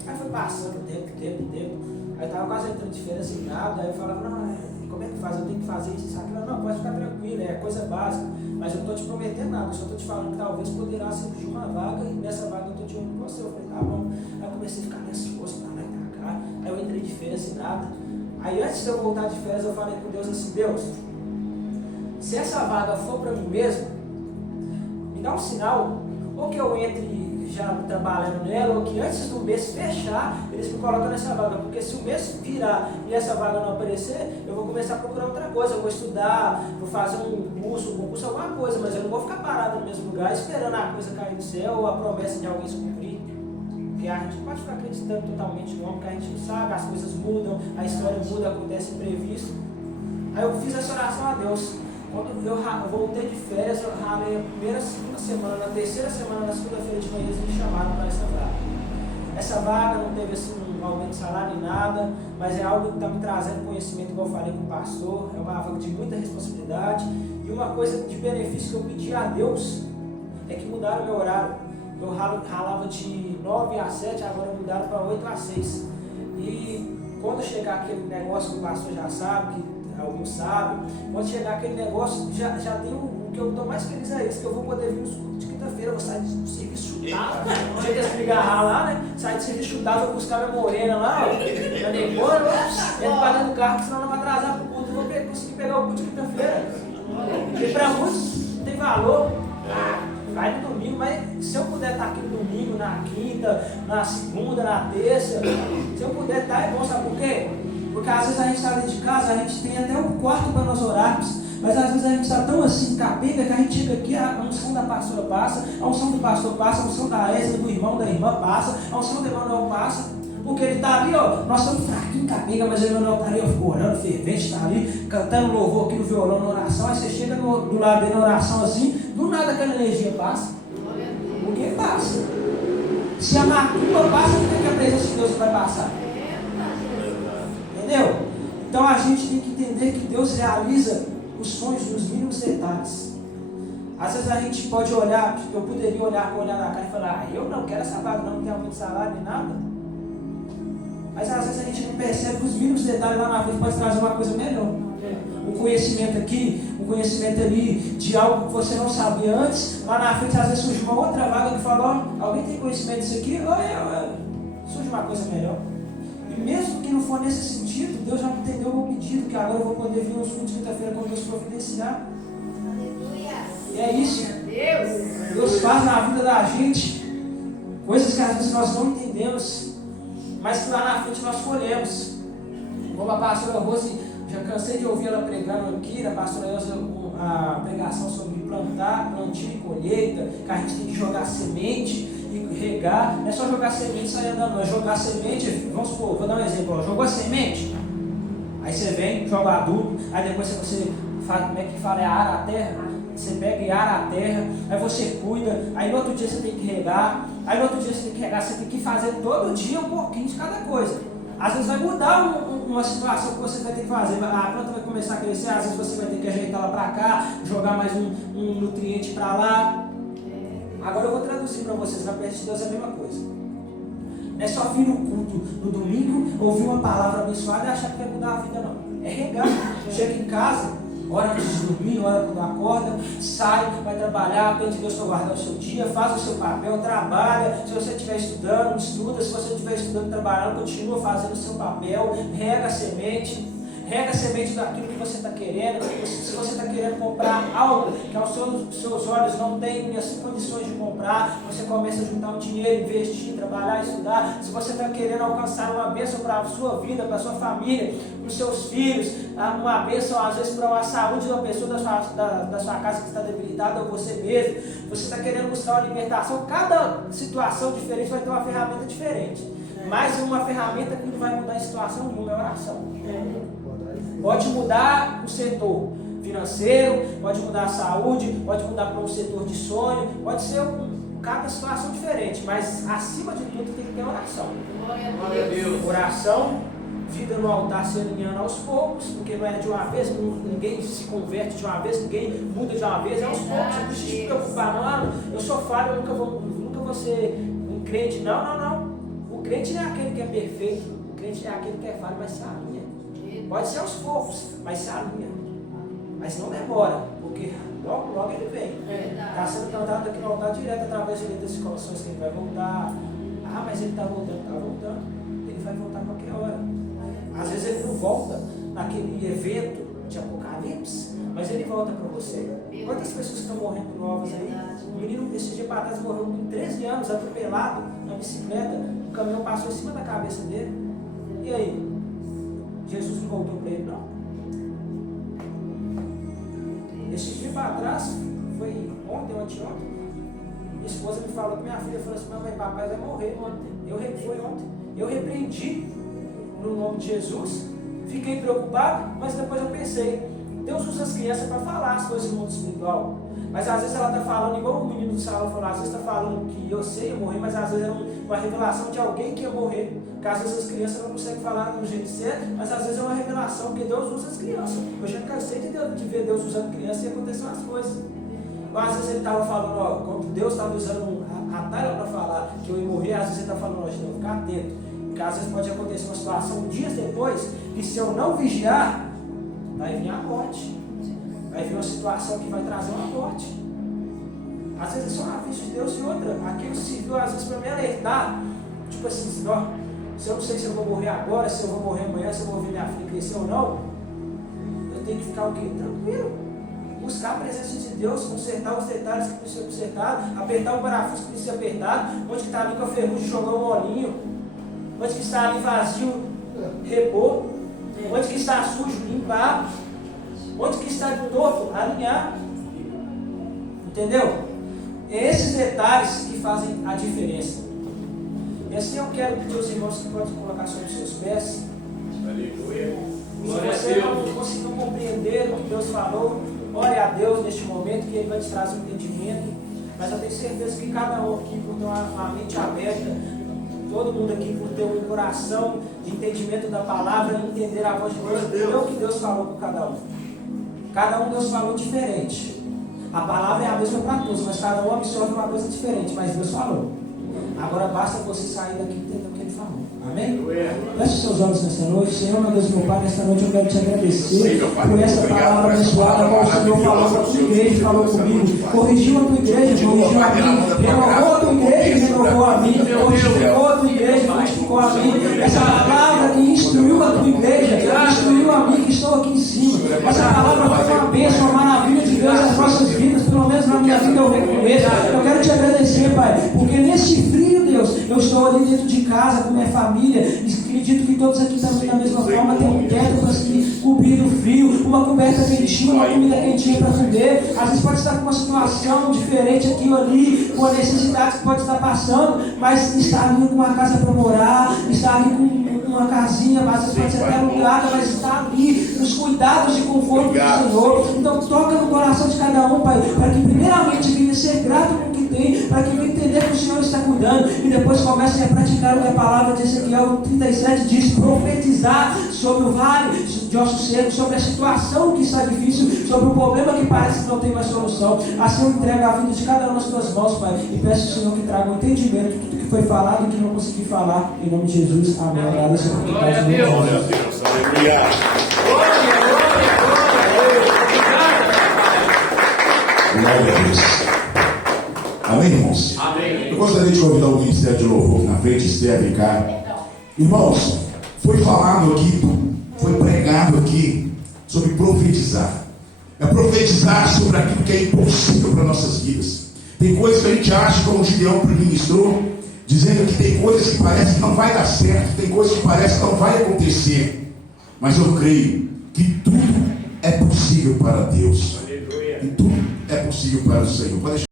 Aí foi passando tempo. Aí estava quase entrando de férias e nada, aí eu falava, não, como é que faz? Eu tenho que fazer isso, aquilo. Não, pode ficar tranquilo, é coisa básica. Mas eu não estou te prometendo nada, eu só estou te falando que talvez poderá surgir uma vaga, e nessa vaga eu estou te olhando com você. Eu falei, tá bom. Aí eu comecei a ficar nervoso, pra lá e pra cá. Aí eu entrei de férias e nada. Aí antes de eu voltar de férias, eu falei com Deus assim, Deus, se essa vaga for para mim mesmo, me dá um sinal, ou que eu entre já trabalhando nela, ou que antes do mês fechar, eles me colocam nessa vaga, porque se o mês virar e essa vaga não aparecer, eu vou começar a procurar outra coisa, eu vou estudar, vou fazer um concurso, alguma coisa, mas eu não vou ficar parado no mesmo lugar esperando a coisa cair do céu ou a promessa de alguém se cumprir. Porque a gente não pode ficar acreditando totalmente no homem, porque a gente não sabe, as coisas mudam, a história muda, acontece imprevisto. Aí eu fiz essa oração a Deus. Quando eu voltei de férias, eu ralei a primeira, segunda semana, na terceira semana, na segunda-feira de manhã, eles me chamaram para essa vaga. Essa vaga não teve assim um aumento de salário nem nada, mas é algo que está me trazendo conhecimento, igual eu falei com o pastor, é uma vaga de muita responsabilidade. E uma coisa de benefício que eu pedi a Deus é que mudaram o meu horário. Eu ralava de 9 a 7, agora mudaram para 8 a 6. E quando chegar aquele negócio que o pastor já sabe, que alguns sabem, quando chegar aquele negócio, já tem o que eu estou mais feliz é isso, que eu vou poder vir nos cultos de quinta-feira, eu vou sair do serviço chutado, chega a se ligar lá, né? Sair do serviço chutado, vou buscar minha morena lá, ó, já dei embora, entro para dentro do carro, senão não vai atrasar pro culto, eu vou conseguir pegar o culto de quinta-feira. E para muitos não tem valor, vai no domingo, mas se eu puder estar aqui no domingo, na quinta, na segunda, na terça, se eu puder estar, é bom, sabe por quê? Porque às vezes a gente está dentro de casa, a gente tem até um quarto para nós orarmos, mas às vezes a gente está tão assim, capenga, que a gente chega aqui, a unção da pastora passa, a unção do pastor passa, a unção da Éslia, do irmão, da irmã passa, a unção do Emanuel passa, porque ele está ali, ó, nós estamos fraquinhos, capenga, mas o Emanuel está ali, ó, orando, fervente, está ali, cantando louvor aqui no violão, na oração, aí você chega do lado dele na oração assim, do nada aquela energia passa, porque passa. Se a macumba passa, por que a presença de Deus vai passar? Entendeu? Então a gente tem que entender que Deus realiza os sonhos nos mínimos detalhes. Às vezes a gente pode olhar, eu poderia olhar com o olhar na cara e falar, eu não quero essa vaga, não tem aumento de salário nem nada. Mas às vezes a gente não percebe que os mínimos detalhes lá na frente pode trazer uma coisa melhor. Um conhecimento aqui, um conhecimento ali de algo que você não sabia antes, lá na frente às vezes surge uma outra vaga que fala, ó, alguém tem conhecimento disso aqui? Surge uma coisa melhor. Mesmo que não for nesse sentido, Deus já entendeu o meu pedido, que agora eu vou poder vir aos cultos de quinta-feira quando Deus providenciar. E é isso. Deus faz na vida da gente coisas que às vezes nós não entendemos, mas que lá na frente nós colhemos. Como a pastora Rose, já cansei de ouvir ela pregando aqui, a pastora Elza, a pregação sobre plantar, plantio e colheita, que a gente tem que jogar semente e regar. Não é só jogar semente e sair andando, não. É jogar semente, vamos supor, vou dar um exemplo, ó, jogou a semente, aí você vem, joga adubo, aí depois você faz, como é que fala, ara a terra, você pega e ara a terra, aí você cuida, aí no outro dia você tem que regar, aí no outro dia você tem que regar, você tem que fazer todo dia um pouquinho de cada coisa. Às vezes vai mudar uma situação que você vai ter que fazer, a planta vai começar a crescer, às vezes você vai ter que ajeitar ela para cá, jogar mais um nutriente para lá. Agora eu vou traduzir para vocês, na presença de Deus é a mesma coisa. Não é só vir no culto no domingo, ouvir uma palavra abençoada e achar que vai mudar a vida, não. É regar. Chega em casa, ora antes de dormir, ora quando acorda, sai, vai trabalhar, pede Deus para guardar o seu dia, faz o seu papel, trabalha. Se você estiver estudando, estuda. Se você estiver estudando, trabalhando, continua fazendo o seu papel, rega a semente. Rega a semente daquilo que você está querendo. Se você está querendo comprar algo que aos seus olhos não tem assim, condições de comprar, você começa a juntar um dinheiro, investir, trabalhar, estudar. Se você está querendo alcançar uma bênção para a sua vida, para a sua família, para os seus filhos, uma bênção às vezes para a saúde de uma pessoa da sua casa que está debilitada, ou você mesmo, você está querendo buscar uma libertação, cada situação diferente vai ter uma ferramenta diferente. Mas uma ferramenta que não vai mudar a situação nenhuma é a oração. Pode mudar o setor financeiro, pode mudar a saúde, pode mudar para um setor de sonho, pode ser cada situação diferente, mas acima de tudo tem que ter oração. Glória a Deus. Oração, vida no altar se alinhando aos poucos, porque não é de uma vez, ninguém se converte de uma vez, ninguém muda de uma vez, é aos poucos. Não precisa se preocupar, não, eu sou falho, eu nunca vou ser um crente. Não. O crente não é aquele que é perfeito, o crente é aquele que é falho, mas se alinha. Pode ser aos poucos, mas se alinha. Mas não demora, porque logo ele vem. Está sendo cantado aqui no altar direto através de letras e canções que ele vai voltar. Mas ele está voltando. Ele vai voltar a qualquer hora. Às vezes ele não volta naquele evento de Apocalipse, mas ele volta para você. Quantas pessoas estão morrendo novas aí? Um menino esse dia para trás morreu com 13 anos, atropelado na bicicleta. O caminhão passou em cima da cabeça dele. E aí? Jesus não voltou para ele, não. Esse dia para trás, foi ontem ou anteontem, minha esposa me falou que minha filha falou assim: mamãe, papai vai morrer ontem. Foi ontem. Eu repreendi no nome de Jesus, fiquei preocupado, mas depois eu pensei, Deus usa as crianças para falar as coisas do mundo espiritual. Mas às vezes ela está falando, igual o menino do salão falou, às vezes está falando que eu sei, eu morri, mas às vezes é uma revelação de alguém que ia morrer. Porque às vezes as crianças não conseguem falar do jeito certo, mas às vezes é uma revelação, porque Deus usa as crianças. Eu já cansei de ver Deus usando crianças e acontecem as coisas. Ou às vezes ele estava falando, quando Deus estava usando a Tayla para falar que eu ia morrer, às vezes ele está falando, a gente tem que ficar atento. Porque às vezes pode acontecer uma situação dias depois, que se eu não vigiar, vai vir a morte. Vai vir uma situação que vai trazer uma morte. Às vezes é só uma aviso de Deus e outra. Aquilo serviu às vezes para me alertar. Tipo assim, se eu não sei se eu vou morrer agora, se eu vou morrer amanhã, se eu vou ver minha filha crescer ou não, eu tenho que ficar o quê? Tranquilo. Buscar a presença de Deus, consertar os detalhes que precisam ser consertados, apertar o parafuso que precisa ser apertado, onde que está ali com a ferrugem, jogar um molinho, onde que está ali vazio, repor, onde que está sujo, limpar, onde que está torto, alinhar. Entendeu? É esses detalhes que fazem a diferença. E assim eu quero pedir aos irmãos que podem colocar sobre os seus pés. Aleluia. Se você não conseguiu compreender o que Deus falou, ore a Deus neste momento, que Ele vai te trazer um entendimento. Mas eu tenho certeza que cada um aqui, por ter uma mente aberta, todo mundo aqui, por ter um coração de entendimento da palavra, entender a voz de Deus, entender o que Deus falou para cada um. Cada um Deus falou diferente. A palavra é a mesma para todos, mas cada um absorve uma coisa diferente, mas Deus falou. Agora basta você sair daqui e entender o que Ele falou. Amém? Feche os seus olhos nesta noite. Senhor, meu Deus, meu Pai, nesta noite eu quero te agradecer por essa palavra abençoada, qual o Senhor falou para a tua igreja, falou comigo. Corrigiu a tua igreja, corrigiu a mim. Renovou a tua igreja, renovou a mim. Fortificou a tua igreja, fortificou a mim. Essa palavra que instruiu a tua igreja, instruiu a mim que estou aqui em cima. Essa palavra foi uma bênção, uma maravilha de Deus nas nossas vidas, pelo menos na minha vida eu reconheço. Eu quero te agradecer, Pai, porque nesse frio, Deus, eu estou ali dentro de casa com minha família, e acredito que todos aqui também da mesma forma têm um teto para se cobrir do frio, uma coberta quentinha, uma comida quentinha para comer. Às vezes pode estar com uma situação diferente aqui ou ali, com a necessidade que pode estar passando, mas está ali com uma casa para morar, está ali com uma casinha, às vezes pode ser até alugada, mas está ali nos cuidados de conforto do Senhor. Então toca no coração de cada um, Pai, para que primeiramente venha ser grato com o que tem, tem, para que venha entender que o Senhor está cuidando, e depois comecem a praticar o que a palavra de Ezequiel 37 diz, profetizar sobre o vale de ossos secos, sobre a situação que está difícil, sobre o problema que parece que não tem mais solução. Assim eu entrego a vida de cada um nas tuas mãos, Pai, e peço ao Senhor que traga um entendimento de tudo que foi falado e que não consegui falar, em nome de Jesus, amém. Agradeço a oportunidade do meu Glória a Deus, aleluia. Glória a Deus. Amém, irmãos? Amém. Eu gostaria de convidar o Ministério de Louvor aqui na frente, Esther, vem cá. Irmãos, foi falado aqui, foi pregado aqui sobre profetizar. É profetizar sobre aquilo que é impossível para nossas vidas. Tem coisas que a gente acha, como o Gideão ministrou, dizendo que tem coisas que parece que não vai dar certo, tem coisas que parece que não vai acontecer. Mas eu creio que tudo é possível para Deus. E tudo é possível para o Senhor. Pode deixar.